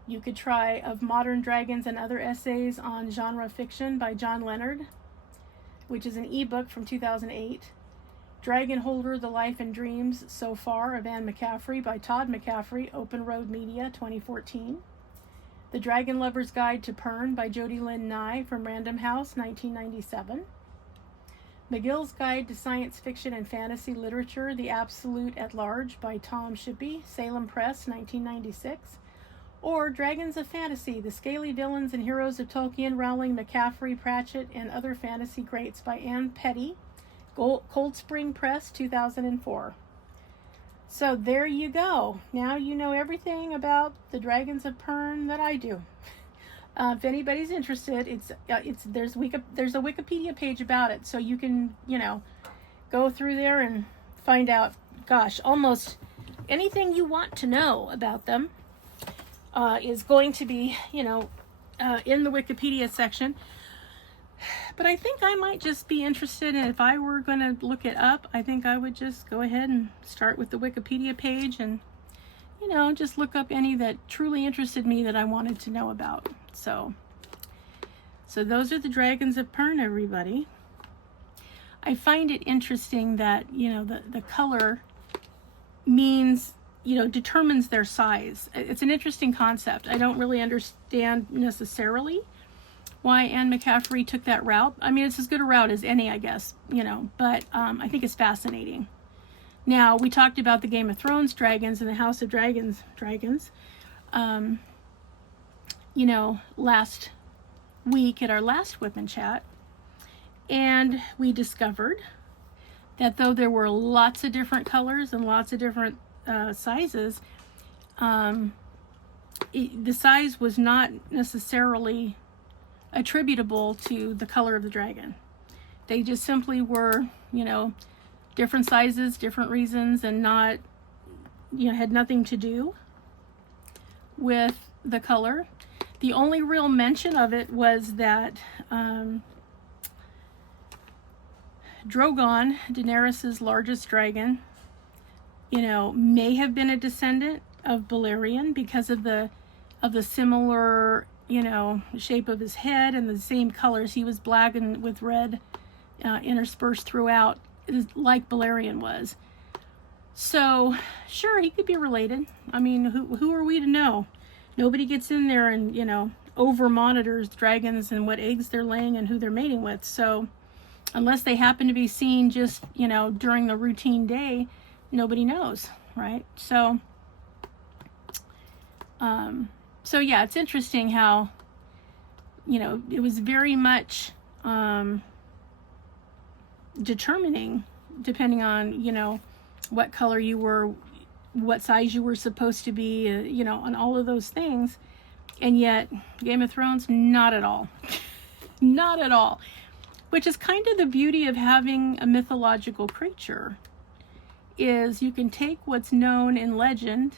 You could try Of Modern Dragons and Other Essays on Genre Fiction by John Leonard, which is an ebook from 2008. Dragon Holder, The Life and Dreams So Far of Anne McCaffrey by Todd McCaffrey, Open Road Media, 2014. The Dragon Lover's Guide to Pern by Jody Lynn Nye from Random House, 1997. McGill's Guide to Science Fiction and Fantasy Literature, The Absolute at Large by Tom Shippey, Salem Press, 1996. Or Dragons of Fantasy, The Scaly Villains and Heroes of Tolkien, Rowling, McCaffrey, Pratchett, and Other Fantasy Greats by Ann Petty, Cold Spring Press, 2004. So there you go. Now you know everything about the Dragons of Pern that I do. If anybody's interested, there's a Wikipedia page about it, so you can go through there and find out. Gosh, almost anything you want to know about them is going to be in the Wikipedia section. But I think I might just be interested in, if I were going to look it up, I think I would just go ahead and start with the Wikipedia page and, just look up any that truly interested me that I wanted to know about. So those are the Dragons of Pern, everybody. I find it interesting that, the color means, determines their size. It's an interesting concept. I don't really understand necessarily why Anne McCaffrey took that route. I mean, it's as good a route as any, I guess, but I think it's fascinating. Now, we talked about the Game of Thrones dragons and the House of Dragons, last week at our last WIP and Chat, and we discovered that though there were lots of different colors and lots of different sizes, the size was not necessarily attributable to the color of the dragon. They just simply were, different sizes, different reasons, and not, had nothing to do with the color. The only real mention of it was that Drogon, Daenerys's largest dragon, may have been a descendant of Balerion because of the similar you know, shape of his head and the same colors. He was black and with red interspersed throughout, like Balerion was. So, sure, he could be related. I mean, who are we to know? Nobody gets in there and, you know, over monitors dragons and what eggs they're laying and who they're mating with. So, unless they happen to be seen just, you know, during the routine day, nobody knows, right? So, so yeah, it's interesting how, you know, it was very much determining, depending on, you know, what color you were, what size you were supposed to be, you know, on all of those things. And yet, Game of Thrones, not at all. Not at all. Which is kind of the beauty of having a mythological creature, is you can take what's known in legend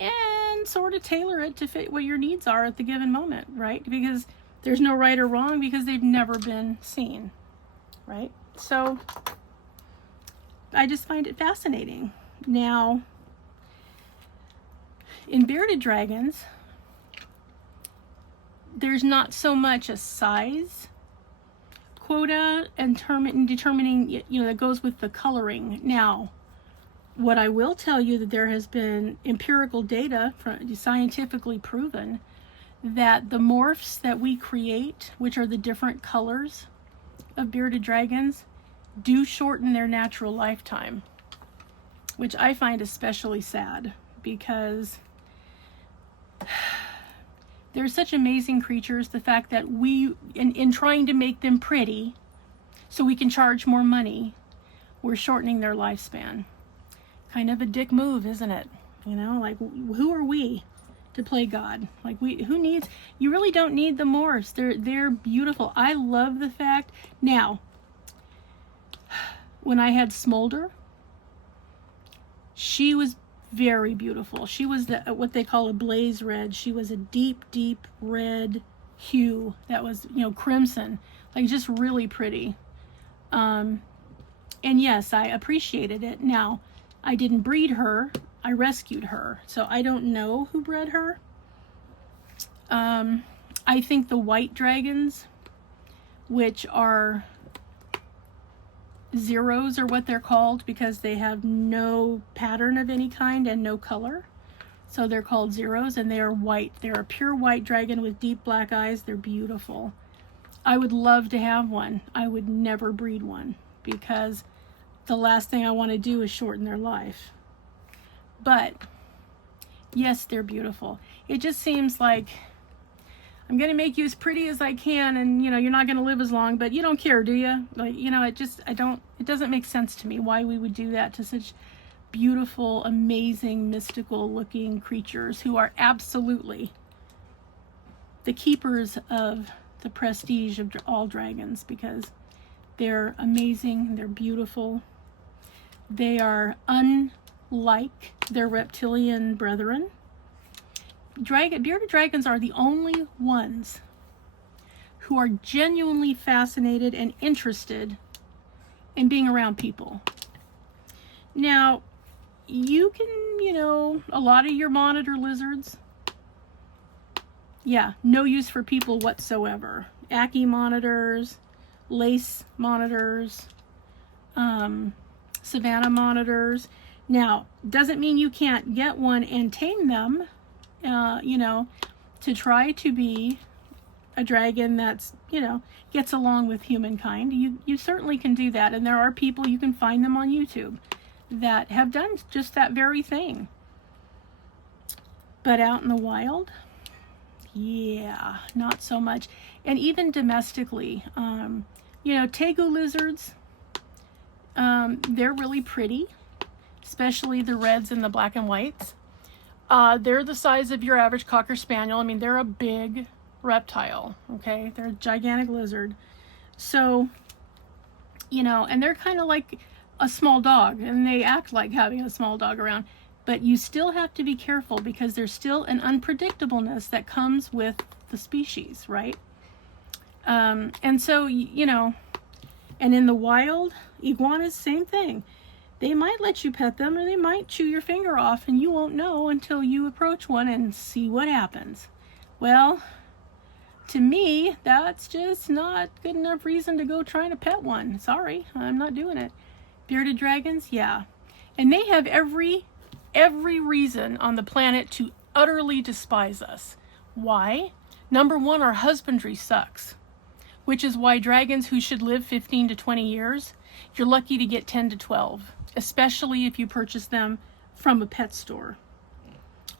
and sort of tailor it to fit what your needs are at the given moment, right? Because there's no right or wrong, because they've never been seen, right? So I just find it fascinating. Now, in bearded dragons, there's not so much a size quota and determining, you know, that goes with the coloring. Now, what I will tell you, that there has been empirical data, scientifically proven, that the morphs that we create, which are the different colors of bearded dragons, do shorten their natural lifetime, which I find especially sad, because they're such amazing creatures. The fact that we, in trying to make them pretty so we can charge more money, we're shortening their lifespan. Kind of a dick move, isn't it? You know, like, who are we to play God? Like, who needs, you really don't need the morphs. They're beautiful. I love the fact, now, when I had Smolder, she was very beautiful. She was what they call a blaze red. She was a deep, deep red hue that was, you know, crimson, like just really pretty. And yes, I appreciated it. Now, I didn't breed her. I rescued her. So I don't know who bred her. I think the white dragons, which are zeros, are what they're called, because they have no pattern of any kind and no color. So they're called zeros, and they are white. They're a pure white dragon with deep black eyes. They're beautiful. I would love to have one. I would never breed one, because the last thing I want to do is shorten their life. But yes, they're beautiful. It just seems like I'm going to make you as pretty as I can, and, you know, you're not going to live as long, but you don't care, do you? Like, you know, it doesn't make sense to me why we would do that to such beautiful, amazing, mystical looking creatures who are absolutely the keepers of the prestige of all dragons, because they're amazing, they're beautiful, they are unlike their reptilian brethren. Bearded dragons are the only ones who are genuinely fascinated and interested in being around people. Now, you can, you know, a lot of your monitor lizards, yeah, no use for people whatsoever. Ackie monitors, lace monitors, savannah monitors. Now, doesn't mean you can't get one and tame them, you know, to try to be a dragon that's, you know, gets along with humankind. You certainly can do that, and there are people, you can find them on YouTube, that have done just that very thing. But out in the wild, yeah, not so much. And even domestically, you know, tegu lizards, they're really pretty, especially the reds and the black and whites. They're the size of your average Cocker Spaniel. I mean, they're a big reptile, okay? They're a gigantic lizard. So, you know, and they're kind of like a small dog, and they act like having a small dog around. But you still have to be careful, because there's still an unpredictableness that comes with the species, right? And so, you know, and in the wild, iguanas, same thing. They might let you pet them, or they might chew your finger off, and you won't know until you approach one and see what happens. Well, to me, that's just not good enough reason to go trying to pet one. Sorry, I'm not doing it. Bearded dragons, yeah. And they have every reason on the planet to utterly despise us. Why? Number one, our husbandry sucks, which is why dragons who should live 15 to 20 years, you're lucky to get 10 to 12, especially if you purchase them from a pet store.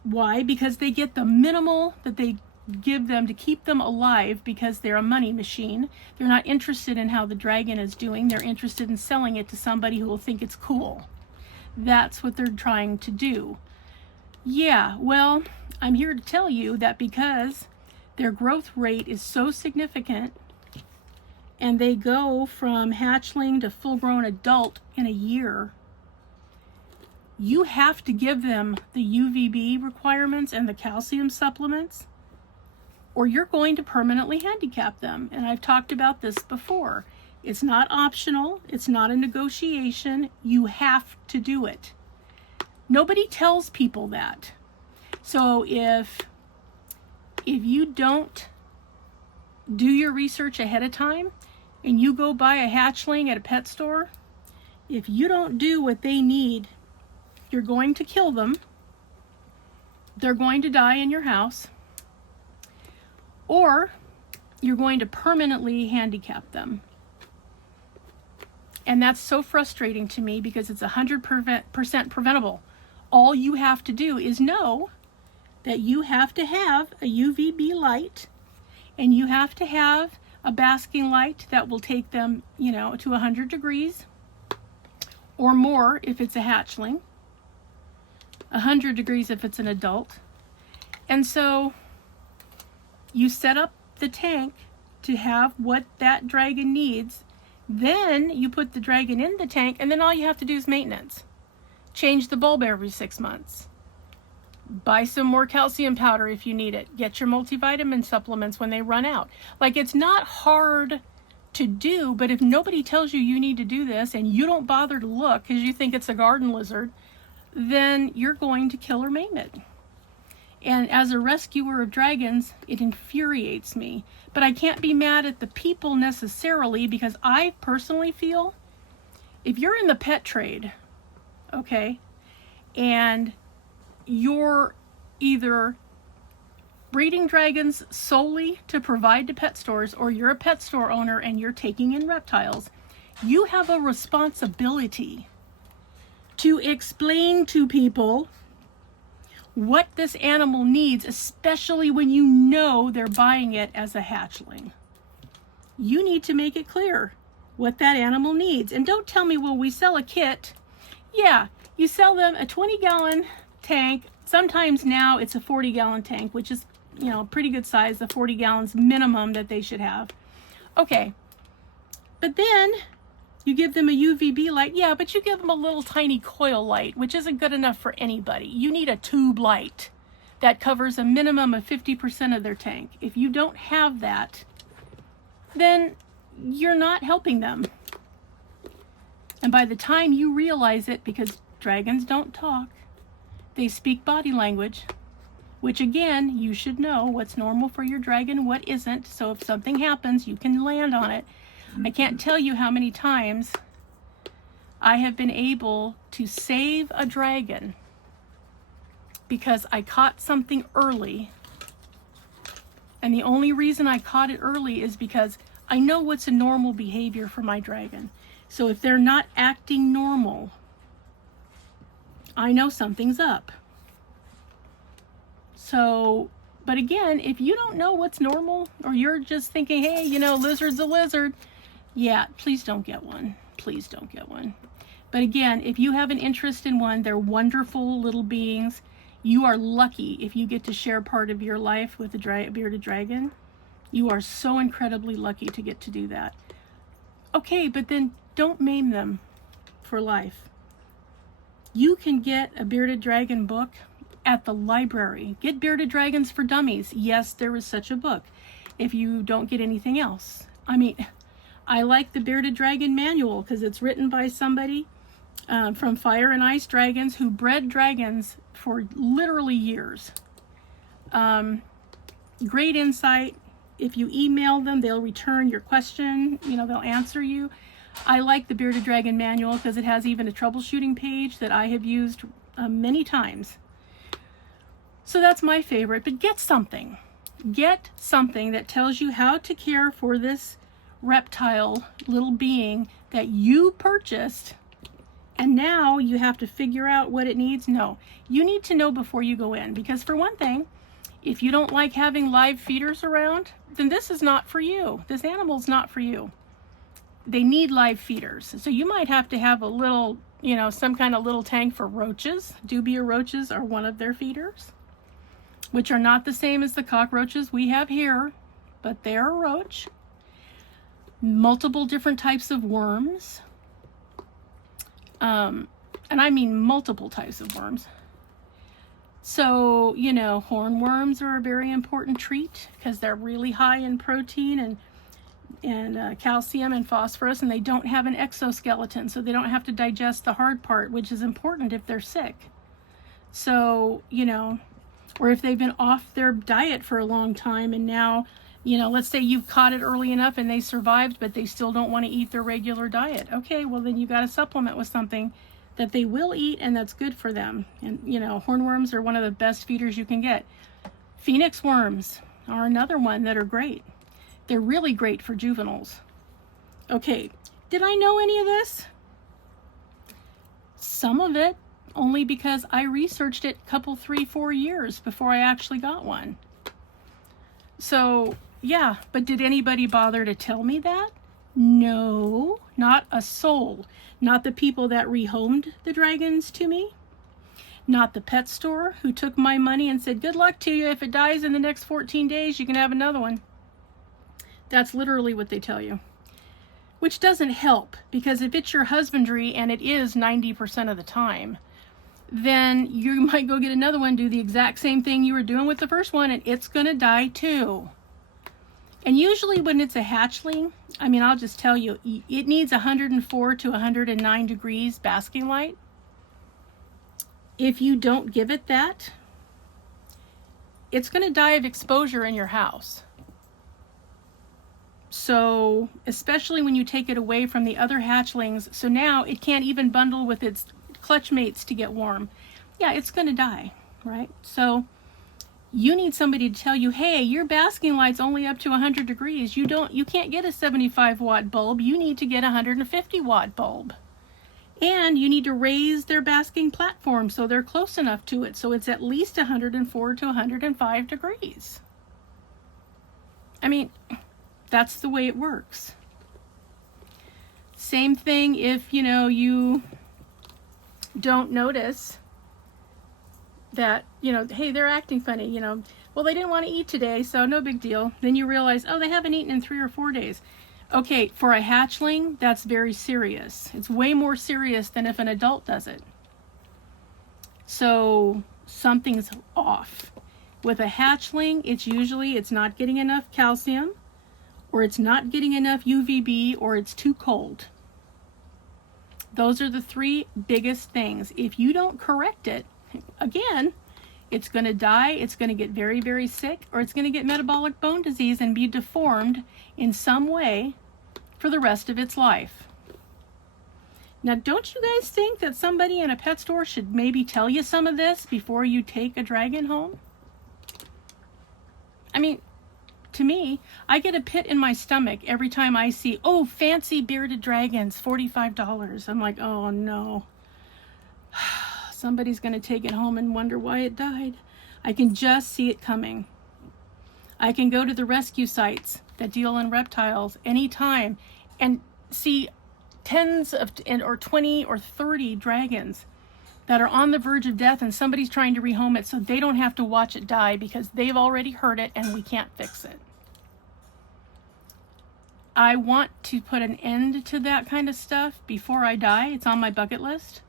Why? Because they get the minimal that they give them to keep them alive, because they're a money machine. They're not interested in how the dragon is doing. They're interested in selling it to somebody who will think it's cool. That's what they're trying to do. Yeah, well, I'm here to tell you that because their growth rate is so significant and they go from hatchling to full-grown adult in a year, you have to give them the UVB requirements and the calcium supplements, or you're going to permanently handicap them. And I've talked about this before. It's not optional. It's not a negotiation. You have to do it. Nobody tells people that. So if you don't do your research ahead of time and you go buy a hatchling at a pet store, if you don't do what they need, you're going to kill them. They're going to die in your house. Or you're going to permanently handicap them. And that's so frustrating to me because it's 100% preventable. All you have to do is know that you have to have a UVB light, and you have to have a basking light that will take them, to 100 degrees or more if it's a hatchling, 100 degrees if it's an adult. And so you set up the tank to have what that dragon needs. Then you put the dragon in the tank, and then all you have to do is maintenance. Change the bulb every 6 months. Buy some more calcium powder if you need it. Get your multivitamin supplements when they run out. Like, it's not hard to do, but if nobody tells you you need to do this and you don't bother to look because you think it's a garden lizard, then you're going to kill or maim it. And as a rescuer of dragons, it infuriates me. But I can't be mad at the people necessarily, because I personally feel if you're in the pet trade, okay, and you're either breeding dragons solely to provide to pet stores, or you're a pet store owner and you're taking in reptiles, you have a responsibility to explain to people what this animal needs, especially when you know they're buying it as a hatchling. You need to make it clear what that animal needs. And don't tell me, well, we sell a kit. Yeah, you sell them a 20-gallon tank. Sometimes now it's a 40-gallon tank, which is, pretty good size, the 40 gallons minimum that they should have. Okay, but then you give them a UVB light. Yeah, but you give them a little tiny coil light, which isn't good enough for anybody. You need a tube light that covers a minimum of 50% of their tank. If you don't have that, then you're not helping them. And by the time you realize it, because dragons don't talk, they speak body language, which again, you should know what's normal for your dragon and what isn't. So if something happens, you can land on it. I can't tell you how many times I have been able to save a dragon because I caught something early. And the only reason I caught it early is because I know what's a normal behavior for my dragon. So if they're not acting normal, I know something's up. So, but again, if you don't know what's normal, or you're just thinking, hey, lizard's a lizard, yeah, please don't get one. Please don't get one. But again, if you have an interest in one, they're wonderful little beings. You are lucky if you get to share part of your life with a bearded dragon. You are so incredibly lucky to get to do that. Okay, but then don't maim them for life. You can get a bearded dragon book at the library. Get Bearded Dragons for Dummies. Yes, there is such a book. If you don't get anything else. I like the Bearded Dragon Manual because it's written by somebody from Fire and Ice Dragons who bred dragons for literally years. Great insight. if you email them, they'll return your question, you know, they'll answer you. I like the Bearded Dragon manual because it has even a troubleshooting page that I have used many times. So that's my favorite, but get something. Get something that tells you how to care for this reptile little being that you purchased, and now you have to figure out what it needs. No, you need to know before you go in, because for one thing, if you don't like having live feeders around, then this is not for you. This animal's not for you. They need live feeders. So you might have to have a little, you know, some kind of little tank for roaches. Dubia roaches are one of their feeders, which are not the same as the cockroaches we have here, but they're a roach. Multiple different types of worms. And I mean multiple types of worms. So, you know, hornworms are a very important treat because they're really high in protein and calcium and phosphorus, and they don't have an exoskeleton, so they don't have to digest the hard part, which is important if they're sick. So, you know, or if they've been off their diet for a long time and now, you know, let's say you've caught it early enough and they survived, but they still don't want to eat their regular diet. Okay, well then you got to supplement with something that they will eat and that's good for them. And, you know, hornworms are one of the best feeders you can get. Phoenix worms are another one that are great. They're really great for juveniles. Okay, did I know any of this? Some of it, only because I researched it a couple, 3-4 years before I actually got one. So, yeah, but did anybody bother to tell me that? No, not a soul. Not the people that rehomed the dragons to me. Not the pet store who took my money and said, good luck to you. If it dies in the next 14 days, you can have another one. That's literally what they tell you. Which doesn't help, because if it's your husbandry, and it is 90% of the time, then you might go get another one, do the exact same thing you were doing with the first one, and it's going to die too. And usually when it's a hatchling, I mean, I'll just tell you, it needs 104 to 109 degrees basking light. If you don't give it that, it's going to die of exposure in your house. So, especially when you take it away from the other hatchlings, so now it can't even bundle with its clutch mates to get warm. Yeah, it's going to die, right? So, you need somebody to tell you, hey, your basking light's only up to 100 degrees. You can't get a 75 watt bulb. You need to get a 150 watt bulb. And you need to raise their basking platform so they're close enough to it, so it's at least 104 to 105 degrees. I mean, that's the way it works. Same thing if, you know, you don't notice that, you know, hey, they're acting funny, you know, well, they didn't want to eat today, so no big deal. Then you realize, oh, they haven't eaten in 3 or 4 days. Okay, for a hatchling, that's very serious. It's way more serious than if an adult does it. So something's off. With a hatchling, it's not getting enough calcium, or it's not getting enough UVB, or it's too cold. Those are the 3 biggest things. If you don't correct it, again, it's going to die, it's going to get very, very sick, or it's going to get metabolic bone disease and be deformed in some way for the rest of its life. Now, don't you guys think that somebody in a pet store should maybe tell you some of this before you take a dragon home? I mean, to me, I get a pit in my stomach every time I see, oh, fancy bearded dragons, $45. I'm like, oh no. Somebody's going to take it home and wonder why it died. I can just see it coming. I can go to the rescue sites that deal in reptiles anytime and see tens of, or 20 or 30 dragons that are on the verge of death, and somebody's trying to rehome it so they don't have to watch it die because they've already hurt it and we can't fix it. I want to put an end to that kind of stuff before I die. It's on my bucket list.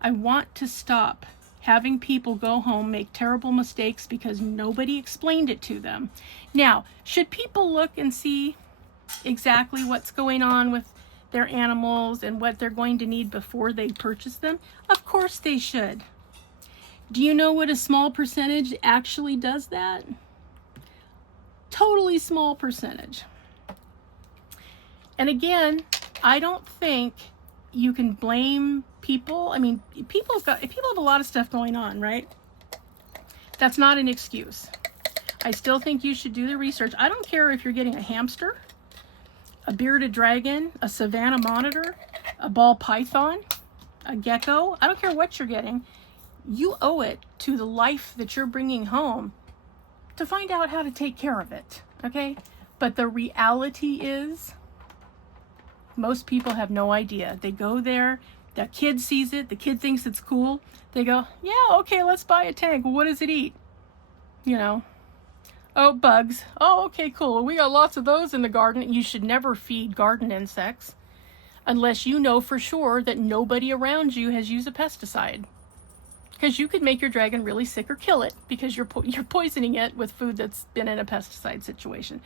I want to stop having people go home, make terrible mistakes because nobody explained it to them. Now, should people look and see exactly what's going on with their animals and what they're going to need before they purchase them? Of course they should. Do you know what a small percentage actually does that? totally small percentage. And again, I don't think you can blame people. I mean, people have a lot of stuff going on, right? That's not an excuse. I still think you should do the research. I don't care if you're getting a hamster, a bearded dragon, a savanna monitor, a ball python, a gecko. I don't care what you're getting. You owe it to the life that you're bringing home to find out how to take care of it, okay? But the reality is, most people have no idea. They go there, the kid sees it, the kid thinks it's cool. They go, yeah, okay, let's buy a tank. What does it eat? You know, oh, bugs. Oh, okay, cool. We got lots of those in the garden. You should never feed garden insects unless you know for sure that nobody around you has used a pesticide. Because you could make your dragon really sick or kill it because you're poisoning it with food that's been in a pesticide situation.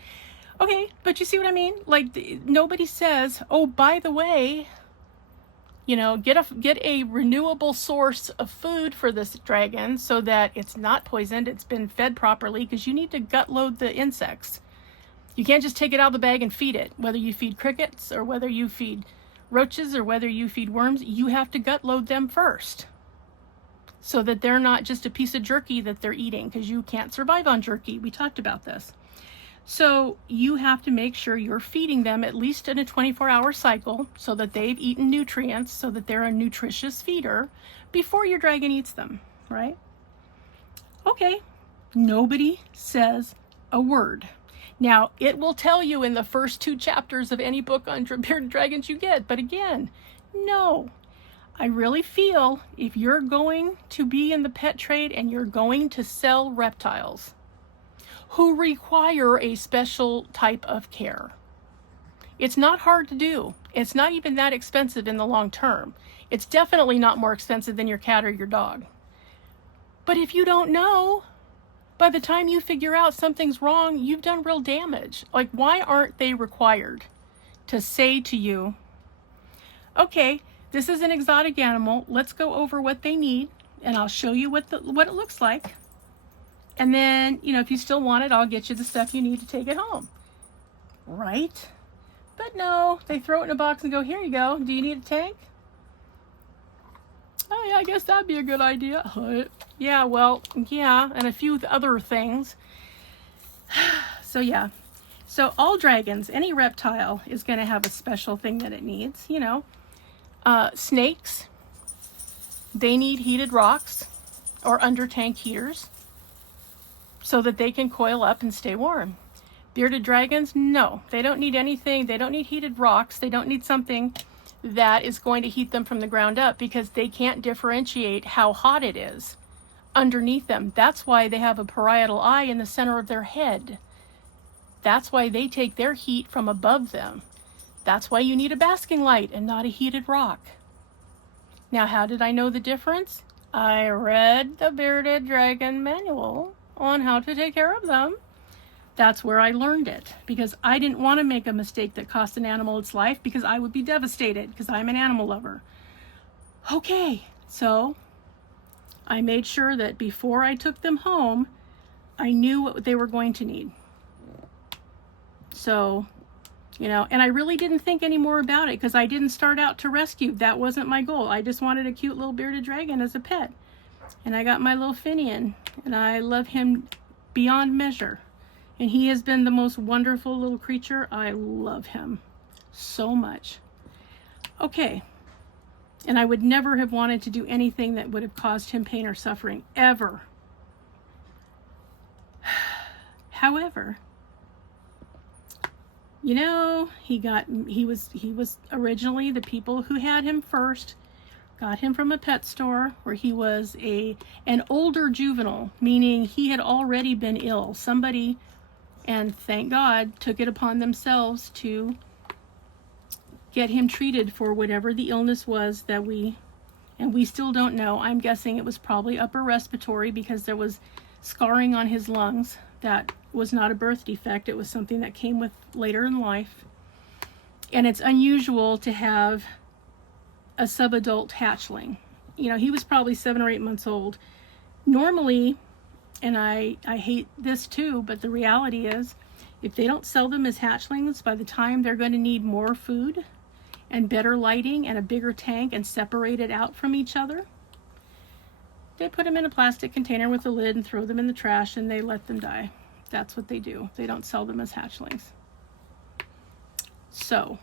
Okay, but you see what I mean? Like, nobody says, oh, by the way, you know, get a renewable source of food for this dragon so that it's not poisoned, it's been fed properly, because you need to gut load the insects. You can't just take it out of the bag and feed it. Whether you feed crickets or whether you feed roaches or whether you feed worms, you have to gut load them first so that they're not just a piece of jerky that they're eating, because you can't survive on jerky. We talked about this. So you have to make sure you're feeding them at least in a 24-hour cycle so that they've eaten nutrients, so that they're a nutritious feeder before your dragon eats them, right? Okay, nobody says a word. Now, it will tell you in the first 2 chapters of any book on bearded dragons you get, but again, no. I really feel if you're going to be in the pet trade and you're going to sell reptiles who require a special type of care, it's not hard to do. It's not even that expensive in the long term. It's definitely not more expensive than your cat or your dog. But if you don't know, by the time you figure out something's wrong, you've done real damage. Like, why aren't they required to say to you, okay, this is an exotic animal, let's go over what they need, and I'll show you what it looks like. And then, you know, if you still want it, I'll get you the stuff you need to take it home. Right? But no, they throw it in a box and go, here you go. Do you need a tank? Oh, yeah, I guess that'd be a good idea. Yeah, well, yeah, and a few other things. So, yeah. So, all dragons, any reptile is going to have a special thing that it needs, you know. Snakes, they need heated rocks or under tank heaters so that they can coil up and stay warm. Bearded dragons, no, they don't need anything. They don't need heated rocks. They don't need something that is going to heat them from the ground up, because they can't differentiate how hot it is underneath them. That's why they have a parietal eye in the center of their head. That's why they take their heat from above them. That's why you need a basking light and not a heated rock. Now, how did I know the difference? I read the Bearded Dragon manual on how to take care of them. That's where I learned it, because I didn't want to make a mistake that cost an animal its life, because I would be devastated, because I'm an animal lover. Okay, so I made sure that before I took them home, I knew what they were going to need. So, you know, and I really didn't think any more about it, because I didn't start out to rescue. That wasn't my goal. I just wanted a cute little bearded dragon as a pet. And I got my little Finian, and I love him beyond measure. And he has been the most wonderful little creature. I love him so much. Okay. And I would never have wanted to do anything that would have caused him pain or suffering, ever. However, you know, he was originally, the people who had him first got him from a pet store where he was an older juvenile, meaning he had already been ill. Somebody, and thank God, took it upon themselves to get him treated for whatever the illness was that we still don't know. I'm guessing it was probably upper respiratory, because there was scarring on his lungs that was not a birth defect. It was something that came with later in life. And it's unusual to have a subadult hatchling. You know, he was probably 7 or 8 months old. Normally, and I hate this too, but the reality is, if they don't sell them as hatchlings, by the time they're going to need more food and better lighting and a bigger tank and separate it out from each other, they put them in a plastic container with a lid and throw them in the trash, and they let them die. That's what they do. They don't sell them as hatchlings. So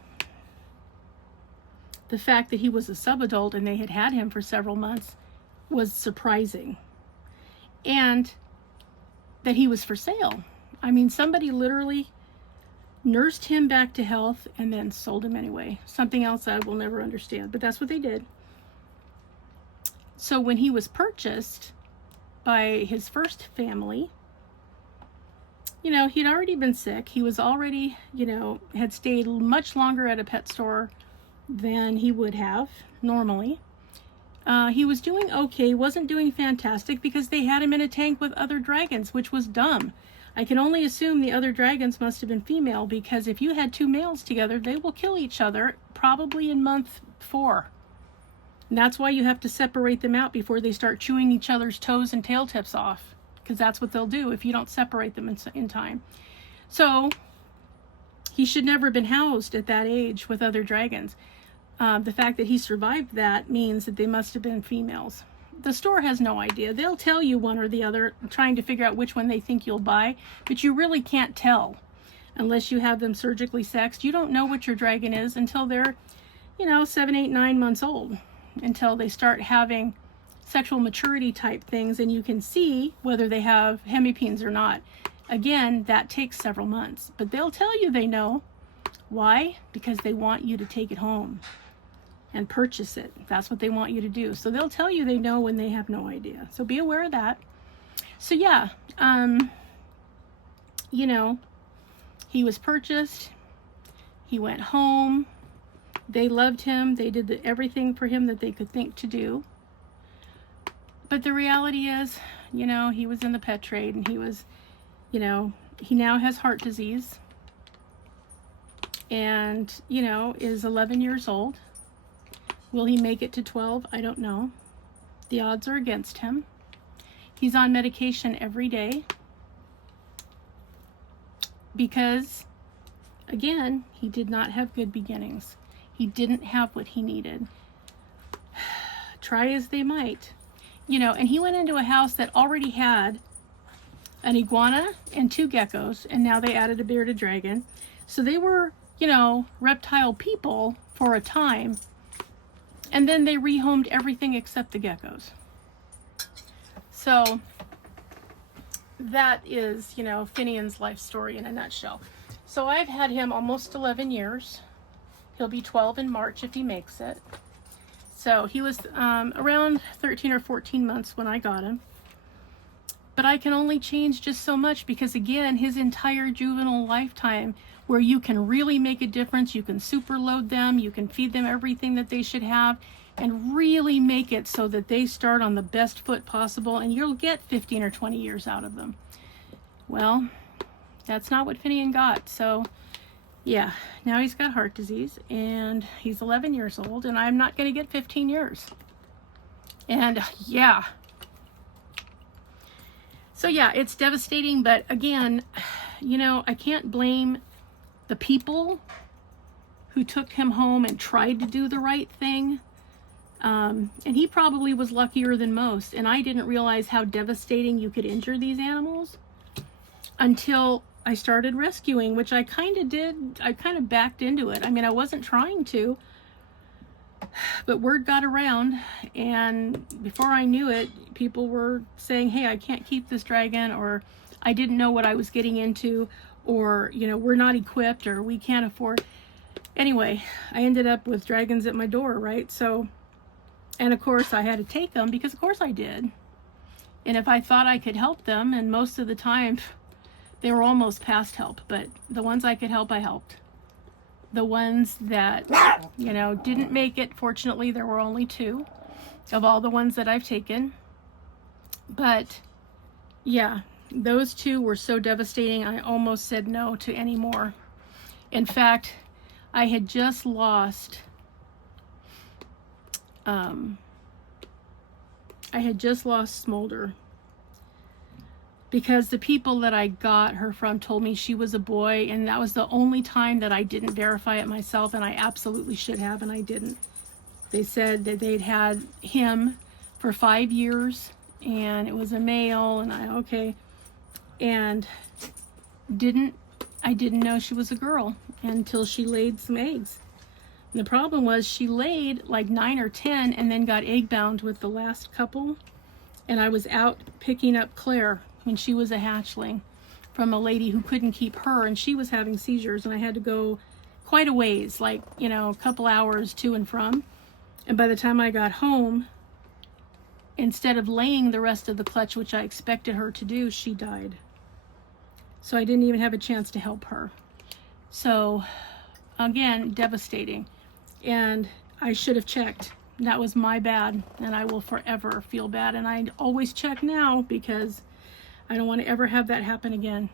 the fact that he was a subadult and they had had him for several months was surprising. And that he was for sale. I mean, somebody literally nursed him back to health and then sold him anyway. Something else I will never understand, but that's what they did. So when he was purchased by his first family, you know, he'd already been sick. He was already, you know, had stayed much longer at a pet store than he would have normally. He was doing okay, wasn't doing fantastic because they had him in a tank with other dragons, which was dumb. I can only assume the other dragons must have been female, because if you had two males together, they will kill each other probably in month 4. And that's why you have to separate them out before they start chewing each other's toes and tail tips off, because that's what they'll do if you don't separate them in time. So he should never have been housed at that age with other dragons. The fact that he survived that means that they must have been females. The store has no idea. They'll tell you one or the other, trying to figure out which one they think you'll buy, but you really can't tell unless you have them surgically sexed. You don't know what your dragon is until they're, you know, 7, 8, 9 months old, until they start having sexual maturity type things, and you can see whether they have hemipenes or not. Again, that takes several months, but they'll tell you they know. Why? Because they want you to take it home and purchase it. That's what they want you to do. So they'll tell you they know when they have no idea. So be aware of that. So yeah, you know, he was purchased. He went home. They loved him. They did everything for him that they could think to do. But the reality is, you know, he was in the pet trade, and he was, you know, he now has heart disease, and, you know, is 11 years old. Will he make it to 12? I don't know. The odds are against him. He's on medication every day because, again, he did not have good beginnings. He didn't have what he needed. Try as they might. You know, and he went into a house that already had an iguana and 2 geckos, and now they added a bearded dragon. So they were, you know, reptile people for a time. And then they rehomed everything except the geckos. So that is, you know, Finian's life story in a nutshell. So I've had him almost 11 years. He'll be 12 in March if he makes it. So he was around 13 or 14 months when I got him. But I can only change just so much because, again, his entire juvenile lifetime, where you can really make a difference, you can superload them, you can feed them everything that they should have, and really make it so that they start on the best foot possible, and you'll get 15 or 20 years out of them. Well, that's not what Finian got. So yeah, now he's got heart disease, and he's 11 years old, and I'm not going to get 15 years. And yeah. So yeah, it's devastating, but again, you know, I can't blame the people who took him home and tried to do the right thing. And he probably was luckier than most, and I didn't realize how devastating you could injure these animals until I started rescuing, which I kind of did. I kind of backed into it. I mean, I wasn't trying to, but word got around, and before I knew it, people were saying, hey, I can't keep this dragon, or I didn't know what I was getting into, or, you know, we're not equipped, or we can't afford. Anyway, I ended up with dragons at my door, right? So, and of course I had to take them because of course I did. And if I thought I could help them, and most of the time they were almost past help, but the ones I could help, I helped. The ones that, you know, didn't make it, fortunately there were only 2 of all the ones that I've taken. But yeah, those 2 were so devastating, I almost said no to any more. In fact, I had just lost Smolder because the people that I got her from told me she was a boy, and that was the only time that I didn't verify it myself, and I absolutely should have, and I didn't. They said that they'd had him for 5 years, and it was a male, and okay, and I didn't know she was a girl until she laid some eggs. And the problem was she laid like 9 or 10 and then got egg bound with the last couple, and I was out picking up Claire when she was a hatchling from a lady who couldn't keep her, and she was having seizures, and I had to go quite a ways, like, you know, a couple hours to and from. And by the time I got home, instead of laying the rest of the clutch, which I expected her to do, she died. So I didn't even have a chance to help her. So again, devastating. And I should have checked. That was my bad, and I will forever feel bad. And I always check now because I don't want to ever have that happen again.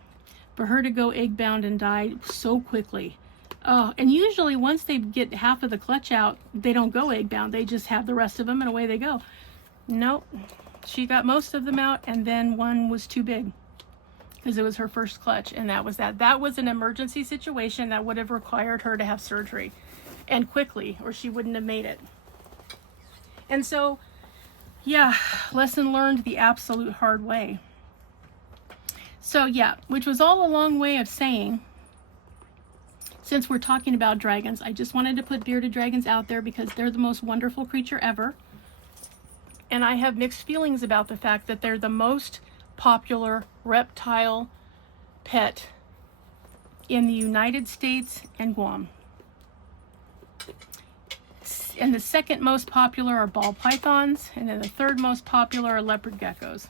For her to go egg bound and die so quickly. And usually once they get half of the clutch out, they don't go egg bound. They just have the rest of them and away they go. Nope. She got most of them out, and then one was too big because it was her first clutch, and that was that. That was an emergency situation that would have required her to have surgery, and quickly, or she wouldn't have made it. And so, yeah, lesson learned the absolute hard way. So yeah, which was all a long way of saying, since we're talking about dragons, I just wanted to put bearded dragons out there because they're the most wonderful creature ever. And I have mixed feelings about the fact that they're the most popular reptile pet in the United States and Guam. And the second most popular are ball pythons, and then the third most popular are leopard geckos.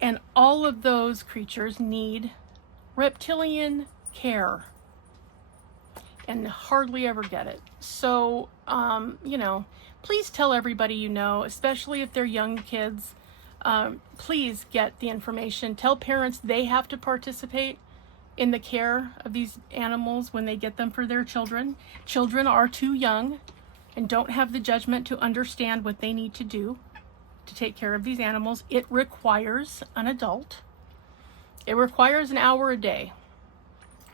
And all of those creatures need reptilian care and hardly ever get it. So, you know, please tell everybody you know, especially if they're young kids, please get the information. Tell parents they have to participate in the care of these animals when they get them for their children. Children are too young and don't have the judgment to understand what they need to do to take care of these animals. It requires an adult. It requires an hour a day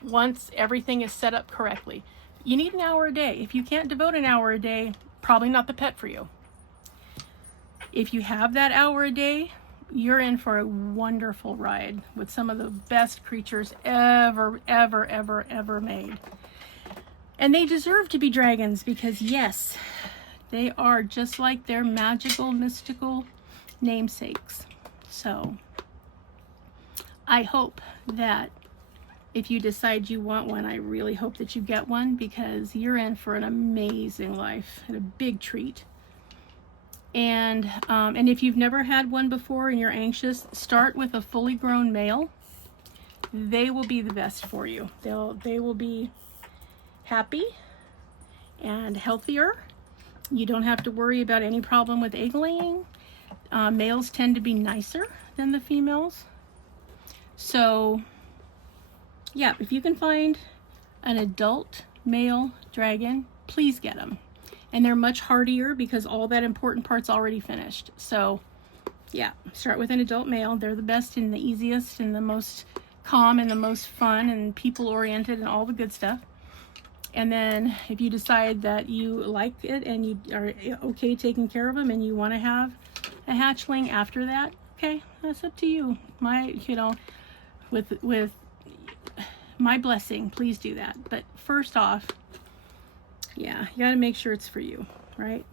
once everything is set up correctly. You need an hour a day. If you can't devote an hour a day, probably not the pet for you. If you have that hour a day, you're in for a wonderful ride with some of the best creatures ever, ever, ever, ever made. And they deserve to be dragons because, yes, they are just like their magical, mystical namesakes. So I hope that if you decide you want one, I really hope that you get one because you're in for an amazing life and a big treat. And if you've never had one before and you're anxious, start with a fully grown male. They will be the best for you. They will be happy and healthier. You don't have to worry about any problem with egg laying. Males tend to be nicer than the females. So yeah, if you can find an adult male dragon, please get them. And they're much hardier because all that important part's already finished. So yeah, start with an adult male. They're the best and the easiest and the most calm and the most fun and people oriented and all the good stuff. And then if you decide that you like it and you are okay taking care of them and you want to have a hatchling after that, okay, that's up to you. With my blessing, please do that. But first off, yeah, you got to make sure it's for you, right?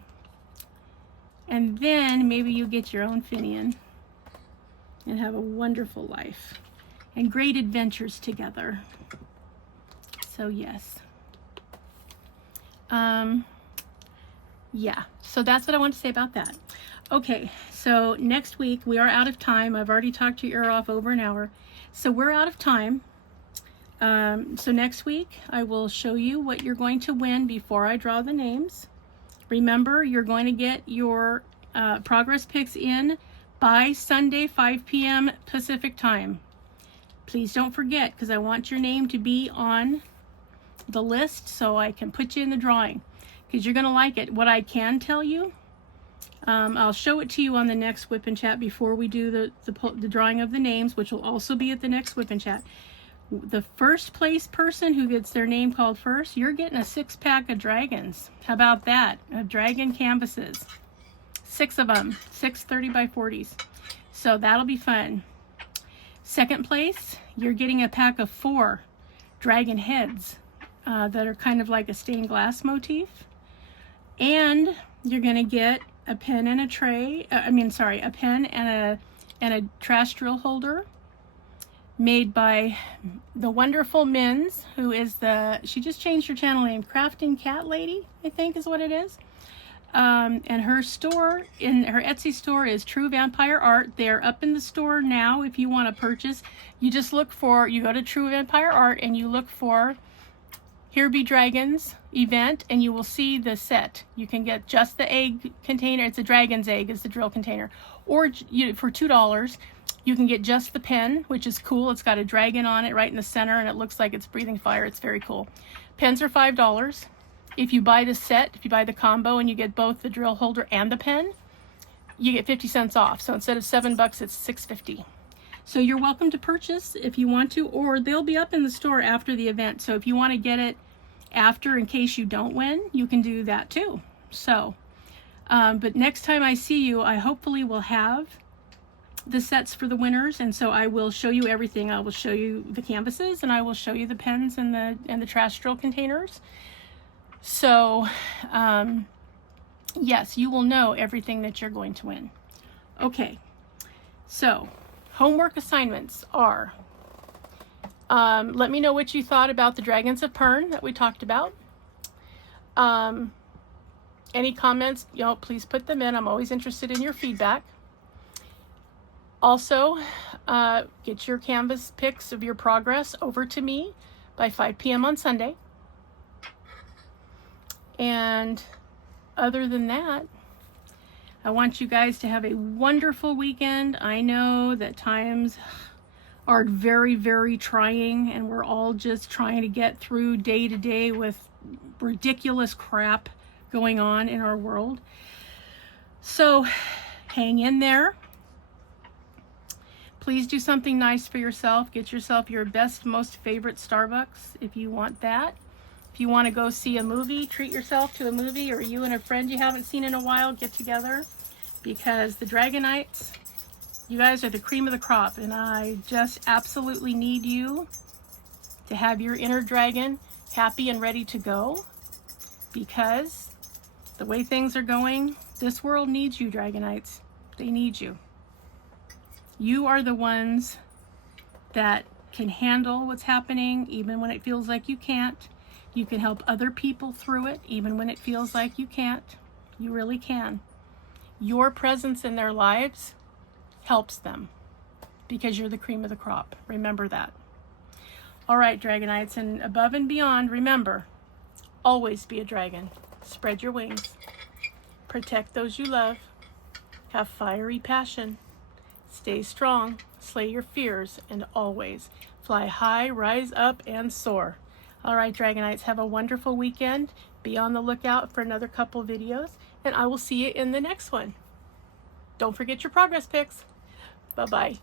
And then maybe you get your own Finian and have a wonderful life and great adventures together. So yes. Yeah, so that's what I want to say about that. Okay, so next week we are out of time. I've already talked your ear off over an hour. So we're out of time. So next week I will show you what you're going to win before I draw the names. Remember, you're going to get your progress pics in by Sunday, 5 p.m. Pacific time. Please don't forget, because I want your name to be on the list so I can put you in the drawing, because you're going to like it. What I can tell you I'll show it to you on the next WIP and Chat before we do the drawing of the names, which will also be at the next WIP and Chat. The first place person who gets their name called first, you're getting a 6-pack of dragons. How about that? Of dragon canvases. 6 of them, 6 30 by 40s. So that'll be fun. Second place, you're getting a pack of 4 dragon heads that are kind of like a stained glass motif. And you're gonna get a pen and a tray, a pen and a trash drill holder made by the wonderful Min's, who is she just changed her channel name, Crafting Cat Lady, I think is what it is. And her store, in her Etsy store, is True Vampire Art. They're up in the store now if you want to purchase. You just look for, you go to True Vampire Art and you look for Here Be Dragons event, and you will see the set. You can get just the egg container. It's a dragon's egg is the drill container. Or for $2, you can get just the pen, which is cool. It's got a dragon on it right in the center, and it looks like it's breathing fire. It's very cool. Pens are $5. If you buy the set, if you buy the combo and you get both the drill holder and the pen, you get 50 cents off. So instead of $7, it's $6.50. So you're welcome to purchase if you want to, or they'll be up in the store after the event. So if you want to get it after in case you don't win, you can do that too. So, but next time I see you, I hopefully will have the sets for the winners, and so I will show you everything. I will show you the canvases, and I will show you the pens and the trash drill containers. So, yes, you will know everything that you're going to win. Okay, so homework assignments are, let me know what you thought about the Dragons of Pern that we talked about. Any comments, please put them in. I'm always interested in your feedback. Also, get your canvas pics of your progress over to me by 5 p.m. on Sunday. And other than that, I want you guys to have a wonderful weekend. I know that times are very, very trying, and we're all just trying to get through day to day with ridiculous crap going on in our world. So hang in there. Please do something nice for yourself. Get yourself your best, most favorite Starbucks if you want that. If you want to go see a movie, treat yourself to a movie, or you and a friend you haven't seen in a while, get together, because the Dragonites, you guys are the cream of the crop, and I just absolutely need you to have your inner dragon happy and ready to go, because the way things are going, this world needs you, Dragonites. They need you. You are the ones that can handle what's happening, even when it feels like you can't. You can help other people through it, even when it feels like you can't. You really can. Your presence in their lives helps them, because you're the cream of the crop. Remember that. All right, Dragonites, and above and beyond, remember, always be a dragon. Spread your wings. Protect those you love. Have fiery passion. Stay strong. Slay your fears, and always fly high, rise up, and soar. All right, Dragonites, have a wonderful weekend. Be on the lookout for another couple videos, and I will see you in the next one. Don't forget your progress pics. Bye-bye.